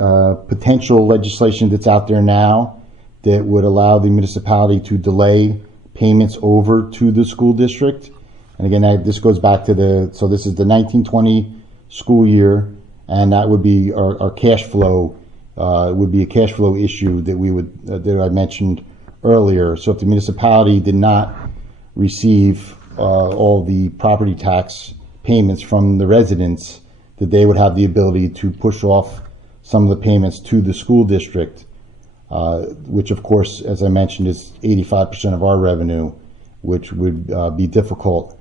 potential legislation that's out there now that would allow the municipality to delay payments over to the school district. And again, this goes back to so this is the 1920 school year, and that would be our cash flow, would be a cash flow issue that I mentioned earlier. So if the municipality did not receive all the property tax payments from the residents, that they would have the ability to push off some of the payments to the school district, which of course, as I mentioned, is 85% of our revenue, which would be difficult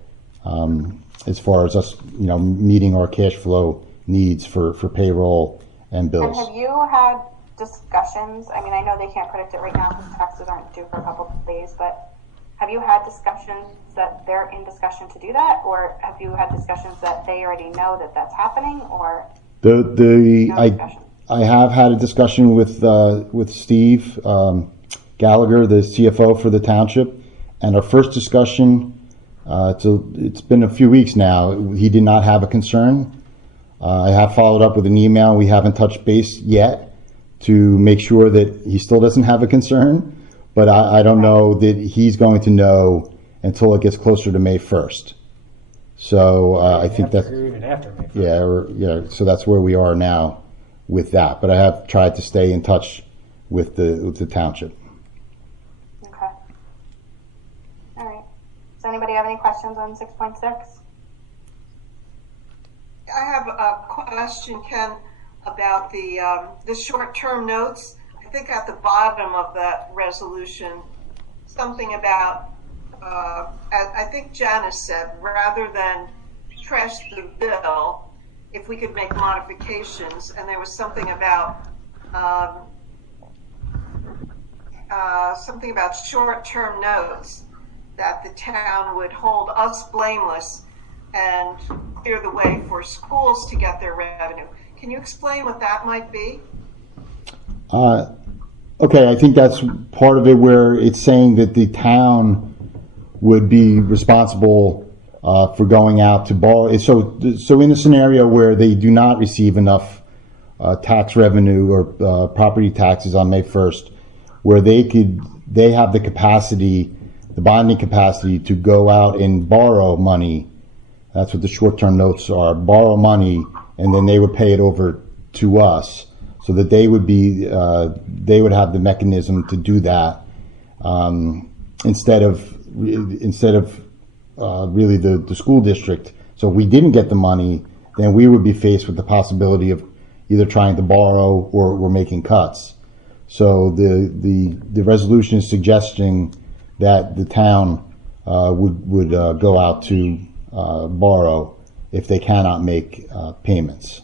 as far as us, meeting our cash flow needs for payroll and bills. And have you had discussions? I mean, I know they can't predict it right now because taxes aren't due for a couple of days, but have you had discussions that they're in discussion to do that, or have you had discussions that they already know that that's happening, or I have had a discussion with Steve Gallagher, the CFO for the township, and our first discussion, it's been a few weeks now, he did not have a concern. I have followed up with an email. We haven't touched base yet to make sure that he still doesn't have a concern, but I don't know that he's going to know until it gets closer to May 1st. So I think that's even after May 1st. So that's where we are now with that. But I have tried to stay in touch with the township. Okay. All right. Does anybody have any questions on 6.6? I have a question, Ken, about the short-term notes. I think at the bottom of that resolution, something about, I think Janice said, rather than trash the bill, if we could make modifications, and there was something about short-term notes, that the town would hold us blameless and clear the way for schools to get their revenue. Can you explain what that might be? Okay, I think that's part of it, where it's saying that the town would be responsible for going out to borrow. So in a scenario where they do not receive enough tax revenue or property taxes on May 1st, where they have the capacity, the bonding capacity to go out and borrow money. That's what the short-term notes are, borrow money, and then they would pay it over to us, so that they would have the mechanism to do that, instead of really the school district. So if we didn't get the money, then we would be faced with the possibility of either trying to borrow or we're making cuts. So the resolution is suggesting that the town would go out to borrow if they cannot make payments.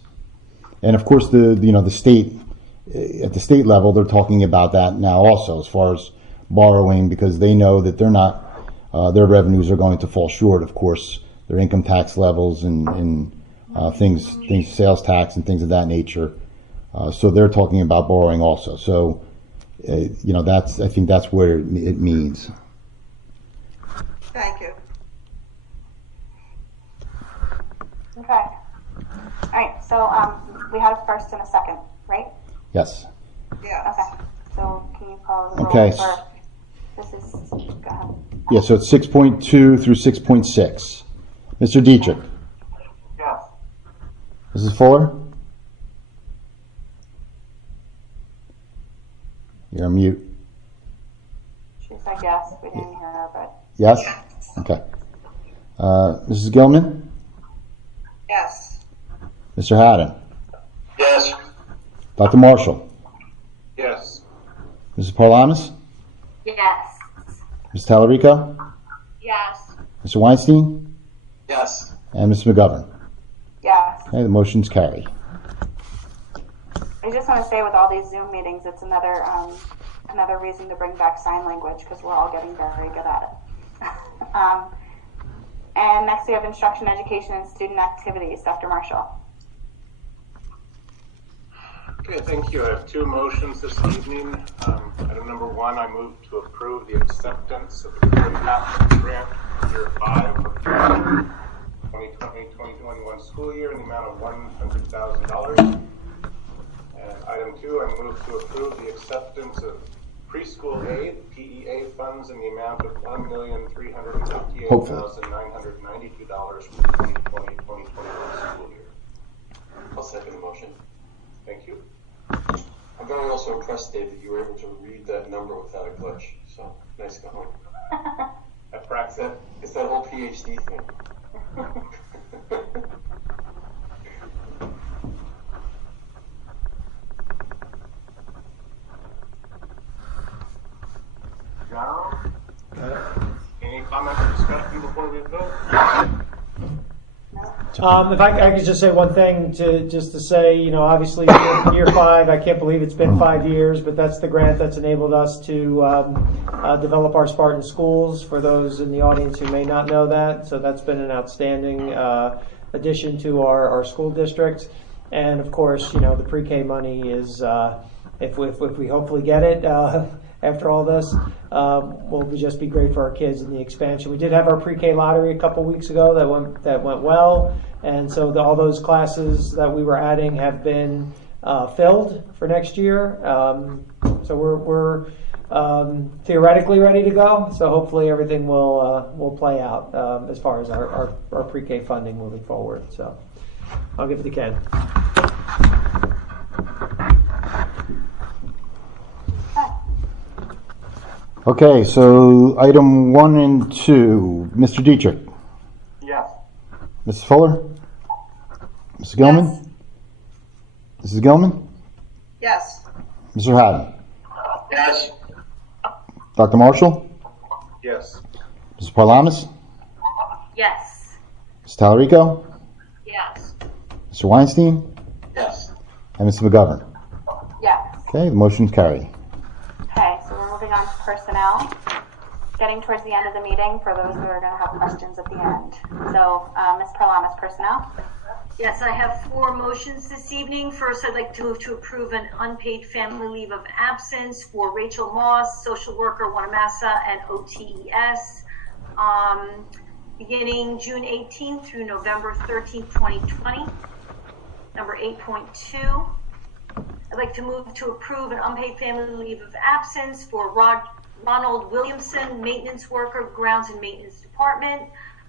And of course, the state, at the state level, they're talking about that now also, as far as borrowing, because they know that they're not, their revenues are going to fall short, of course, their income tax levels and things, sales tax and things of that nature. So they're talking about borrowing also. So, I think that's what it means. Thank you. Okay. All right. So we had a first and a second, right? Yes. Yeah. Okay. So can you call the roll Okay. for this is go ahead. Yeah, so it's 6.2 through 6.6. Mr. Dietrich. Yes. Mrs. Fuller? You're on mute. She said yes. We didn't hear her, but Yes? Okay. Mrs. Gilman? Yes. Mr. Haddon? Yes. Dr. Marshall? Yes. Mrs. Parlamas? yes. Mrs. Tallarico? Yes. Mr. Weinstein? Yes. And Ms. McGovern? Yes. Okay, the motion's carried. I just want to say, with all these Zoom meetings, it's another reason to bring back sign language, because we're all getting very good at it. And next we have instruction, education, and student activities. Dr. Marshall. Okay, thank you. I have two motions this evening. Item number one, I move to approve the acceptance of the Pathways Grant Year 5 of the 2020-2021 school year in the amount of $100,000. And item two, I move to approve the acceptance of preschool aid, PEA funds in the amount of $1,358,992 for the 2020-2021 school year. I'll second the motion. Thank you. I'm very also impressed, Dave, that you were able to read that number without a glitch. So nice going. I practiced that. It's that whole PhD thing. Any comment or discussion before we vote? If I could just say one thing to say, obviously year 5, I can't believe it's been 5 years, but that's the grant that's enabled us to develop our Spartan schools, for those in the audience who may not know that. So that's been an outstanding addition to our school district. And of course, the pre-K money is, if we hopefully get it after all this, will just be great for our kids in the expansion. We did have our pre-K lottery a couple weeks ago that went well, and so all those classes that we were adding have been filled for next year. So we're theoretically ready to go. So hopefully everything will play out as far as our pre-K funding moving forward. So I'll give it to Ken. Okay, so item 1 and 2. Mr. Dietrich? Yes. Mrs. Fuller? Mrs. Gilman? Yes. Mrs. Gilman? Yes. Mr. Haddon? Yes. Dr. Marshall? Yes. Mrs. Parlamas? Yes. Ms. Tallarico? Yes. Mr. Weinstein? Yes. And Ms. McGovern? Yes. Okay, the motion's carried. Okay, so we're moving on to personnel. Getting towards the end of the meeting for those that are going to have questions at the end. So, Ms. Parlamas, personnel. Yes, I have 4 motions this evening. First, I'd like to move to approve an unpaid family leave of absence for Rachel Moss, social worker, Wanamassa, and OTES, beginning June 18th through November 13th, 2020. Number 8.2, I'd like to move to approve an unpaid family leave of absence for Ronald Williamson, maintenance worker, grounds and maintenance department,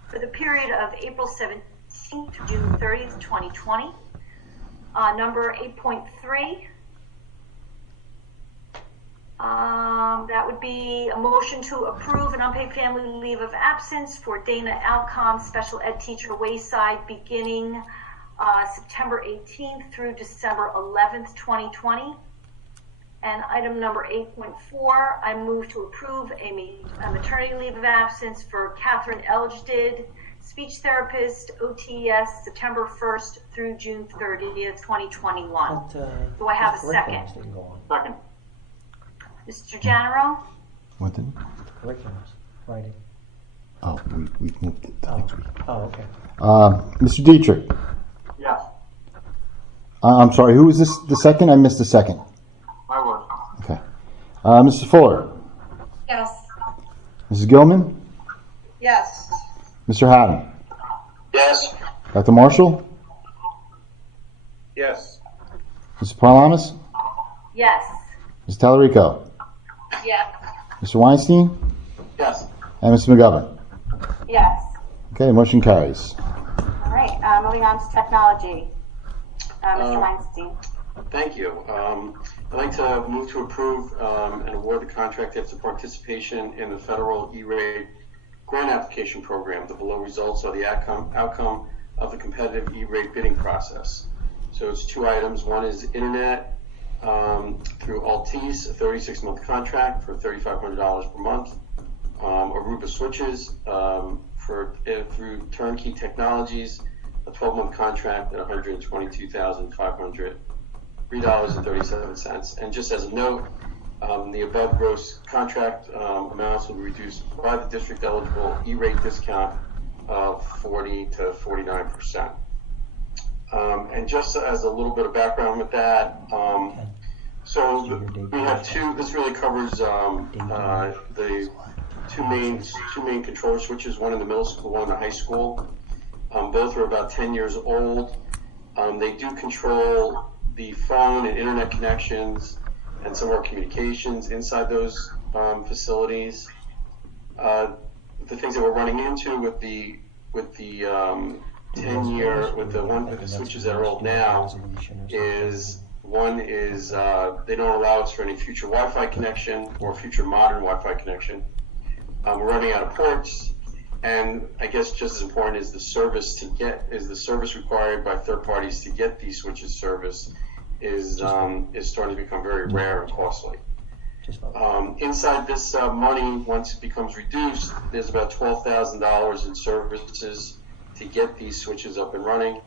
for the period of April 17th to June 30th, 2020. Number 8.3. That would be a motion to approve an unpaid family leave of absence for Dana Alcom, special ed teacher, Wayside, beginning September 18th through December 11th, 2020. And item number 8.4, I move to approve a maternity leave of absence for Catherine Elgdid, speech therapist, OTS, September 1st through June 30th, 2021. Do I have a second? Second. Mr. Janaro? What did? Curriculums, writing. Oh, we moved it to next week. Oh, okay. Mr. Dietrich. Yes, I'm sorry, who was this, the second? I missed the second. I was. Okay. Mrs. Fuller. Yes. Mrs. Gilman. Yes. Mr. Haddon. Yes. Dr. Marshall. Yes. Mrs. Parlamas. Yes. Mrs. Tallarico. Yes. Mr. Weinstein. Yes. And Mrs. McGovern. Yes. Okay, motion carries. All right, moving on to technology. Mr. Weinstein. Thank you. I'd like to move to approve and award the contract after participation in the federal E-Rate grant application program. The below results are the outcome of the competitive E-Rate bidding process. So it's two items. One is internet through Altice, a 36-month contract for $3,500 per month. Aruba switches through Turnkey Technologies, a 12-month contract at $122,503.37. And just as a note, the above gross contract amounts will be reduced by the district eligible E-rate discount of 40 to 49%. And just as a little bit of background with that, so we have two. This really covers the two main controller switches, one in the middle school, one in the high school. Both are about 10 years old. They do control the phone and internet connections and some of our communications inside those facilities. The things that we're running into with the 10-year with the switches that are old now is one is they don't allow us for any future Wi-Fi connection or future modern Wi-Fi connection. We're running out of ports, and I guess just as important is the service required by third parties to get these switches service is starting to become very rare and costly. Inside this money, once it becomes reduced, there's about $12,000 in services to get these switches up and running.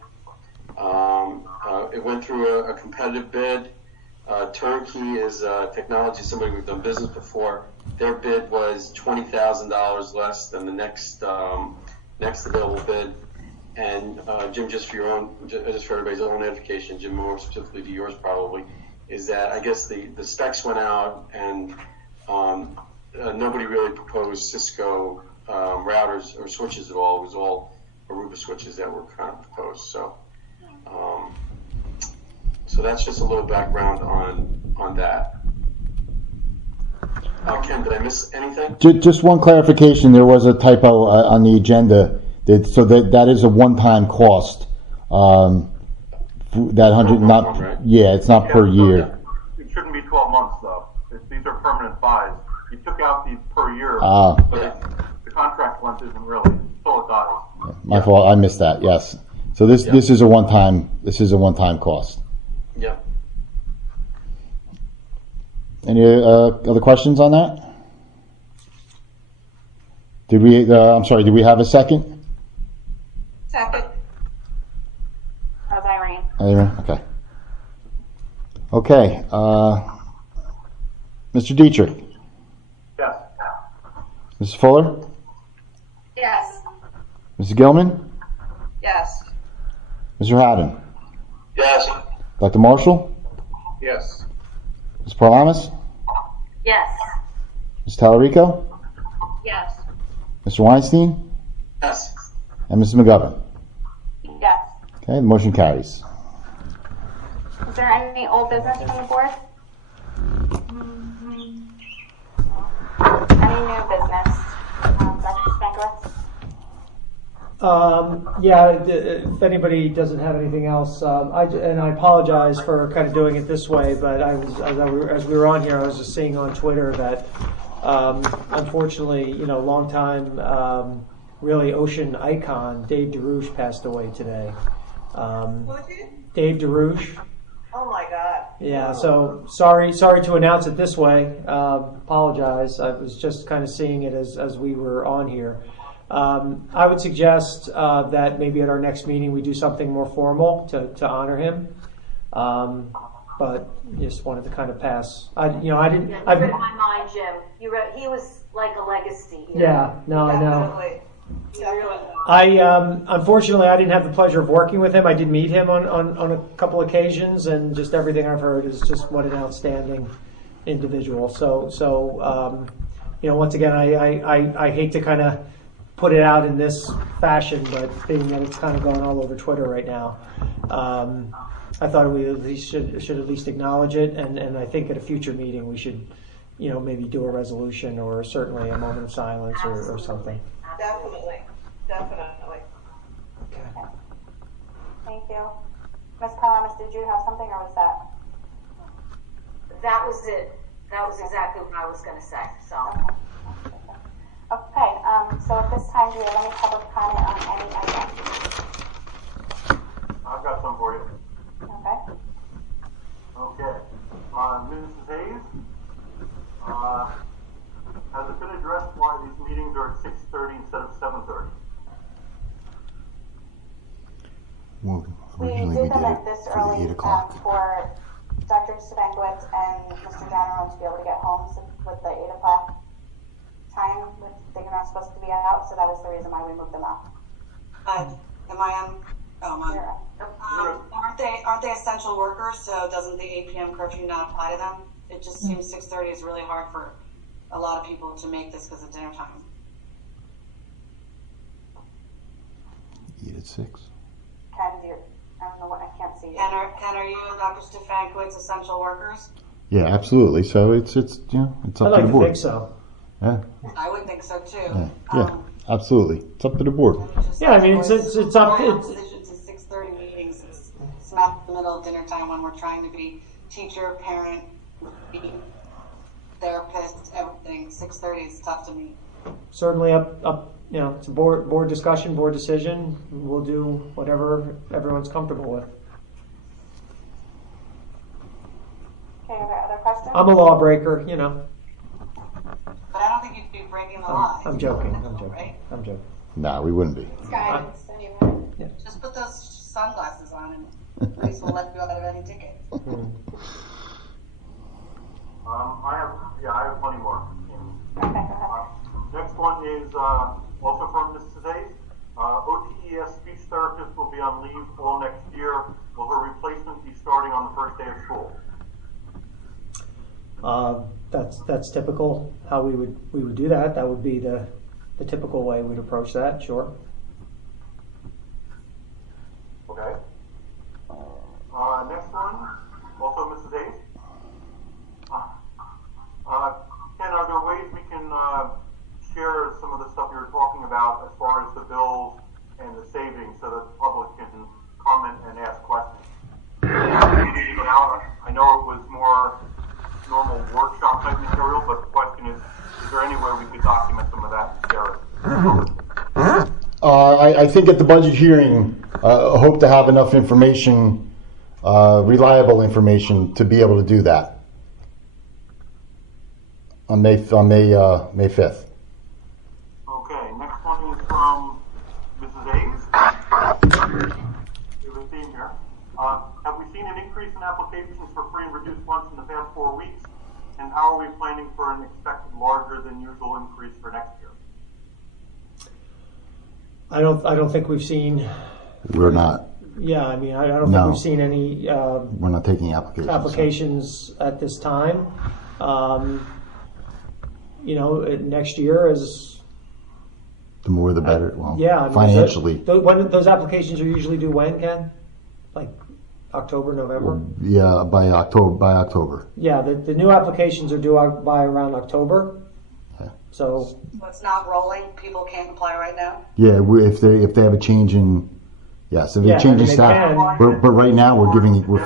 It went through a competitive bid. Turnkey is technology, somebody we've done business before. Their bid was $20,000 less than the next available bid. And Jim, just for everybody's own edification, Jim, more specifically to yours probably, is that I guess the specs went out and nobody really proposed Cisco routers or switches at all. It was all Aruba switches that were kind of proposed. So that's just a little background on that. Ken, did I miss anything? Just one clarification. There was a typo on the agenda. That is a one-time cost. That 100 not right? Yeah, it's not per year. It shouldn't be 12 months though. These are permanent buys. You took out these per year, but the contract length isn't really. It's still a dial. My fault. I missed that. Yes. So this is a one-time. This is a one-time cost. Yeah. Any other questions on that? Did we? I'm sorry. Did we have a second? Second. That was Irene. Okay. Okay. Mr. Dietrich. Yes. Mrs. Fuller. Yes. Mrs. Gilman. Yes. Mr. Haddon. Yes. Dr. Marshall. Yes. Ms. Parlamas. Yes. Ms. Tallarico. Yes. Mr. Weinstein. Yes. And Mrs. McGovern. Yes. Okay, the motion carries. Is there any old business from the board? Any new business? Dr. Stankiewicz? Yeah, if anybody doesn't have anything else, I apologize for kind of doing it this way, but as we were on here, I was just seeing on Twitter that unfortunately, longtime really ocean icon Dave DeRouche passed away today. Who did? Dave DeRouche. Oh my God. Yeah, so sorry to announce it this way. Apologize. I was just kind of seeing it as we were on here. I would suggest that maybe at our next meeting we do something more formal to honor him. But just wanted to kind of pass. I didn't. You read my mind, Jim. He was like a legacy. Yeah. No, I know. Definitely. Unfortunately, I didn't have the pleasure of working with him. I did meet him on a couple occasions, and just everything I've heard is just what an outstanding individual. So once again, I hate to kind of put it out in this fashion, but being that it's kind of going all over Twitter right now, I thought we at least should at least acknowledge it, and I think at a future meeting we should, maybe do a resolution or certainly a moment of silence or something. Definitely. Okay. Thank you. Ms. Kalamis, did you have something, or was that? That was it. That was exactly what I was going to say. So. Okay. So at this time, do we have any public comment on any item? I've got some for you. Okay. Okay. Mrs. Hayes, has it been addressed why these meetings are at 6:30 instead of 7:30? Well, We originally did we them did at it this for early the 8 o'clock. for Dr. Stankiewicz and Mr. Donneron to be able to get home with the 8 o'clock time. They're not supposed to be out, so that is the reason why we moved them up. Am I on? Oh, my. Aren't they essential workers? So doesn't the 8 p.m. curfew not apply to them? It just seems 6:30 is really hard for a lot of people to make this because of dinner time. Eat at 6. I don't know what, I can't see. And are you and Dr. Stefankiewicz essential workers? Yeah, absolutely. So it's up I'd to like the to board. think so. Yeah, I would think so too. yeah, absolutely. It's up to the board. Yeah, I mean it's up. My opposition to 6:30 meetings is smack in the middle of dinner time when we're trying to be teacher, parent, therapist, everything. 6:30 is tough to me. Certainly up. It's a board discussion, board decision. We'll do whatever everyone's comfortable with. Okay, are there other questions? I'm a lawbreaker, But I don't think you'd be breaking the law. I'm joking. Right? I'm joking. Nah, we wouldn't be. Guidance, anyway. Just put those sunglasses on and police will let you out of any ticket. I have plenty more. Okay, go ahead. Next one is also from Mrs. Hayes. OTES speech therapist will be on leave all next year. Will her replacement be starting on the first day of school? That's typical how we would do that. That would be the typical way we'd approach that. Sure. Okay. Next one, also Mrs. Hayes. Ken, are there ways we can share some of the stuff you were talking about as far as the bills and the savings so that the public can comment and ask questions? I know it was more normal workshop type material, but the question is there any way we could document some of that and share it? I think at the budget hearing, hope to have enough information, reliable information, to be able to do that on May 5th. Okay, next one is from Mrs. Hayes. We have a theme here. Have we seen an increase in applications for free and reduced lunch in the past 4 weeks? And how are we planning for an expected larger than usual increase for next year? I don't think we've seen. We're not. Yeah, I mean, I don't think we've seen any. We're not taking applications at this time. Next year is. The more the better. Well, yeah, I mean, financially. Those applications are usually due when, Ken? Like October, November. Yeah, by October. Yeah, the new applications are due out by around October. So So it's not rolling. People can't apply right now. Yeah, if they have a change in, yes, if they Yeah, change in they staff. can. But right now we're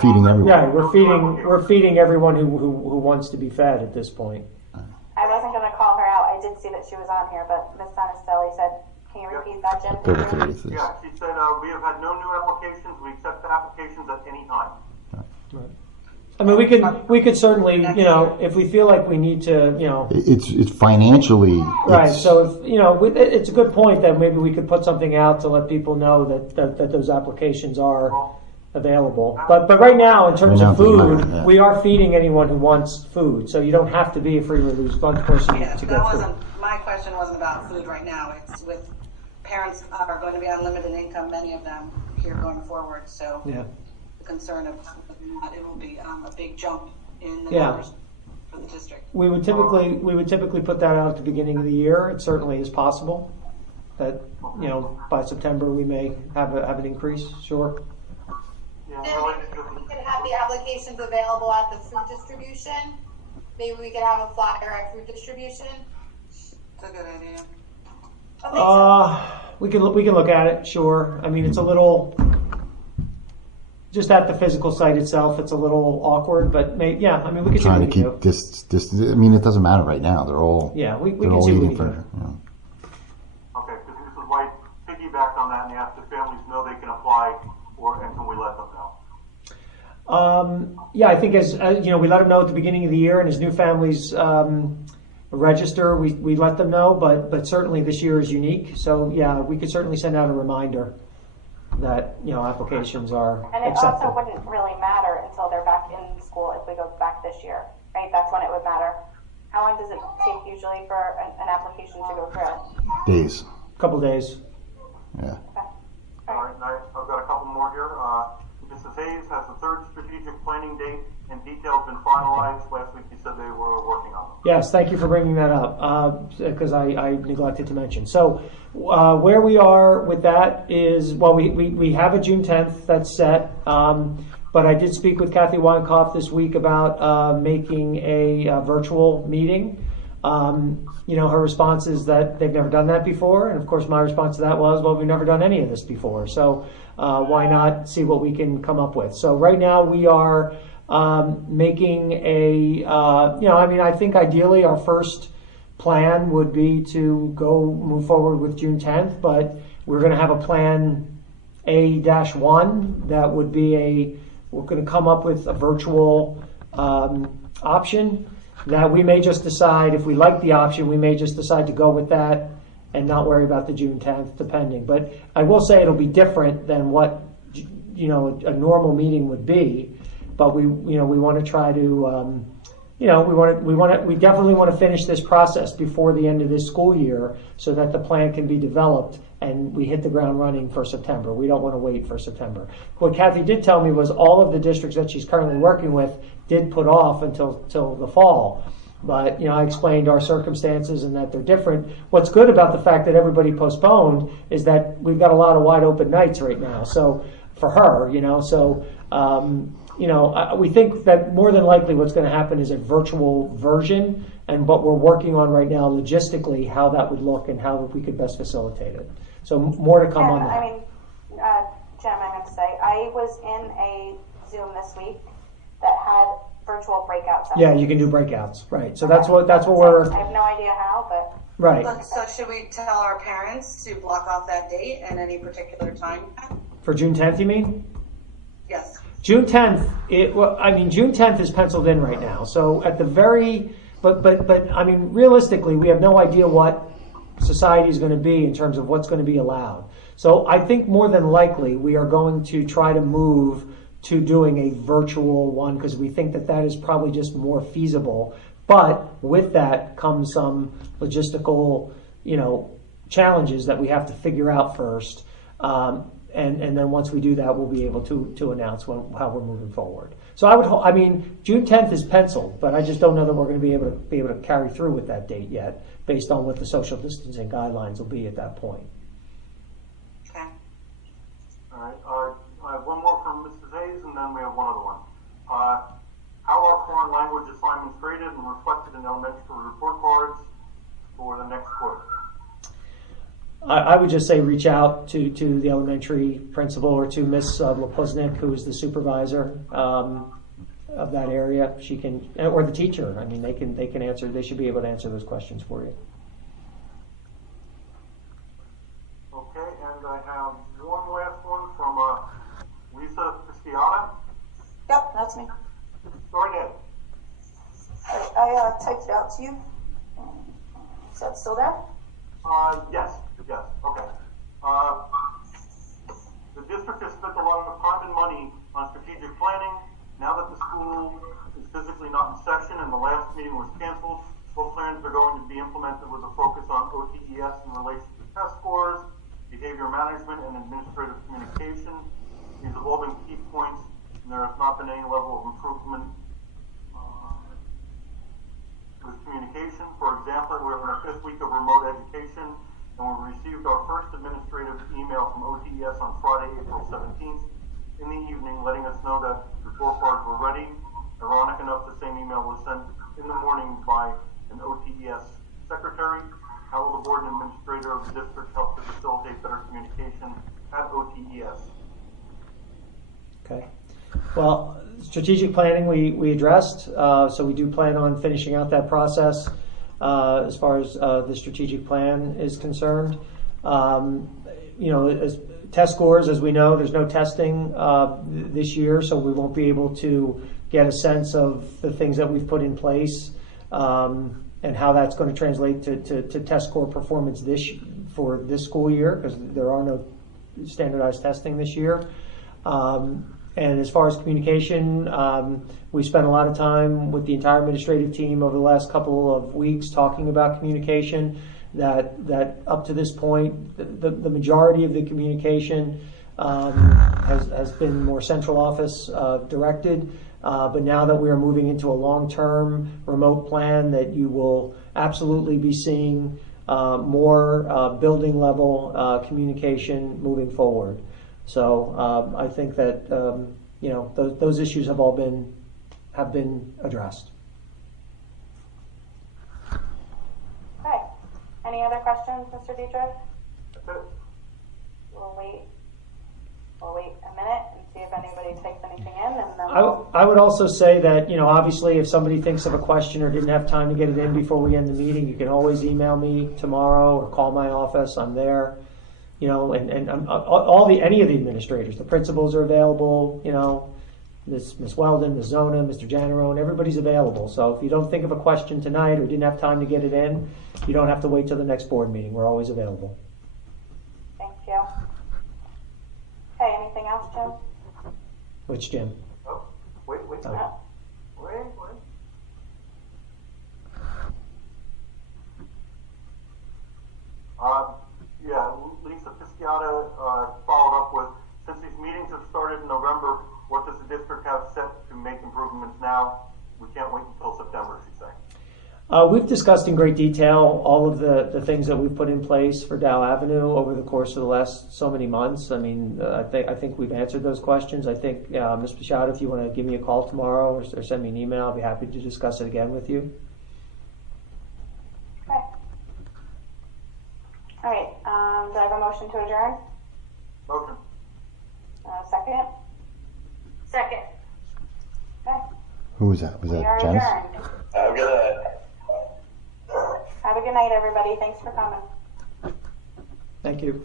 feeding everyone. yeah, we're feeding everyone who wants to be fed at this point. I wasn't going to call her out. I did see that she was on here, but Ms. Sanastelli said, can you repeat that, Jim? October 30th. Yeah, she said, we have had no new applications. We accept applications at any time. I mean, we could certainly, if we feel like we need to, It's financially. right. it's- So if, it's a good point that maybe we could put something out to let people know that those applications are available. But right now, in terms Right now, of it doesn't food, matter, yeah. we are feeding anyone who wants food. So you don't have to be a free or reduced lunch person Yeah, to that get food. wasn't, my question wasn't about food right now. It's with parents are going to be on limited income, many of them here going forward. So Yeah. the concern of it will be a big jump in the Yeah. numbers for the district. We would typically put that out at the beginning of the year. It certainly is possible that by September we may have an increase. Sure. Yeah, Then related to we could have the applications available at the food distribution. Maybe we could have a flyer at food distribution. It's a good idea. Okay, We can look at it. Sure. I mean, it's a little just at the physical site itself. It's a little awkward, but we can see Trying what to we can keep do. this. I mean, it doesn't matter right now. They're all. Yeah, we they're can all see what eating we for. can do. Okay, because Mrs. White piggybacked on that and asked if families know they can apply, and can we let them know? Yeah, I think as we let them know at the beginning of the year, and as new families register, we let them know. But certainly this year is unique, so yeah, we could certainly send out a reminder that applications are And it accepted. also wouldn't really matter until they're back in school if we go back this year, right? That's when it would matter. How long does it take usually for an application to go through? Days. Couple days. Yeah. All right, I've got a couple more here. Mrs. Hayes, has the third strategic planning date and details been finalized? Last week you said they were working on them. Yes, thank you for bringing that up, because I neglected to mention. So where we are with that is, well, we have a June 10th that's set, but I did speak with Kathy Weinkoff this week about making a virtual meeting. Her response is that they've never done that before, and of course my response to that was, well, we've never done any of this before, so why not see what we can come up with. So right now we are making I think ideally our first plan would be to move forward with June 10th, but we're going to have a plan A-1 that would be we're going to come up with a virtual option that we may just decide, if we like the option, we may just decide to go with that and not worry about the June 10th, depending. But I will say it'll be different than what a normal meeting would be. But we want to try to we definitely want to finish this process before the end of this school year so that the plan can be developed and we hit the ground running for September. We don't want to wait for September. What Kathy did tell me was all of the districts that she's currently working with did put off until the fall. But, I explained our circumstances and that they're different. What's good about the fact that everybody postponed is that we've got a lot of wide open nights right now. So for her, we think that more than likely what's going to happen is a virtual version, and what we're working on right now logistically, how that would look and how we could best facilitate it. So more to come on that. I mean, Jim, I meant to say, I was in a Zoom this week that had virtual breakout sessions. Yeah, you can do breakouts, right? So that's what we're. I have no idea how, but. Right. So should we tell our parents to block off that date and any particular time? For June 10th, you mean? Yes. June 10th. June 10th is penciled in right now. So at the but I mean, realistically, we have no idea what society is going to be in terms of what's going to be allowed. So I think more than likely we are going to try to move to doing a virtual one because we think that is probably just more feasible. But with that comes some logistical, challenges that we have to figure out first. And then once we do that, we'll be able to announce how we're moving forward. So June 10th is penciled, but I just don't know that we're going to be able to carry through with that date yet, based on what the social distancing guidelines will be at that point. Okay. All right. I have one more from Mrs. Hayes, and then we and reflected in elementary report cards for the next quarter. I would just say reach out to the elementary principal or to Miss Lepuznik, who is the supervisor of that area. She can, or the teacher. I mean, they can answer. They should be able to answer those questions for you. Okay, and I have one last one from Lisa Pisciata. Yep, that's me. Go ahead. I typed it out to you. Is that still there? Yes, okay. The district has spent a lot of time and money on strategic planning. Now that the school is physically not in session and the last meeting was canceled, what plans are going to be implemented with a focus on OTES in relation to test scores, behavior management, and administrative communication. These have all been key points, and there has not been any level of improvement with communication. For example, we're in our 5th week of remote education, and we received our first administrative email from OTES on Friday, April 17th in the evening, letting us know that the report cards were ready. Ironic enough, the same email was sent in the morning by an OTES secretary. How will the board and administrator of the district help to facilitate better communication at OTES? Okay. Well, strategic planning we addressed, so we do plan on finishing out that process as far as the strategic plan is concerned. As test scores, as we know, there's no testing this year, so we won't be able to get a sense of the things that we've put in place and how that's going to translate to test score performance for this school year, because there are no standardized testing this year. And as far as communication, we spent a lot of time with the entire administrative team over the last couple of weeks talking about communication. That up to this point, the majority of the communication has been more central office directed. But now that we are moving into a long-term remote plan, that you will absolutely be seeing more building level communication moving forward. So I think that those issues have been addressed. Okay. Any other questions, Mr. Dietrich? We'll wait a minute and see if anybody takes anything in, and then I would also say that, obviously if somebody thinks of a question or didn't have time to get it in before we end the meeting, you can always email me tomorrow or call my office. I'm there. And any of the administrators, the principals are available, Ms. Weldon, Ms. Zona, Mr. Janarone, everybody's available. So if you don't think of a question tonight or didn't have time to get it in, you don't have to wait till the next board meeting. We're always available. thank you. Okay, anything else, Jim? Which Jim? Oh, wait. Oh. Wait. Lisa Pisciata followed up with, since these meetings have started in November, what does the district have set to make improvements now? We can't wait until September, she's saying. We've discussed in great detail all of the things that we've put in place for Dow Avenue over the course of the last so many months. I mean, I think we've answered those questions. I think, Ms. Pisciata, if you want to give me a call tomorrow or send me an email, I'll be happy to discuss it again with you. Okay. All right. Do I have a motion to adjourn? Motion. Second? Second. Okay. Who was that? Was We that are Janice? adjourned. Have a good night. Have a good night, everybody. Thanks for coming. Thank you.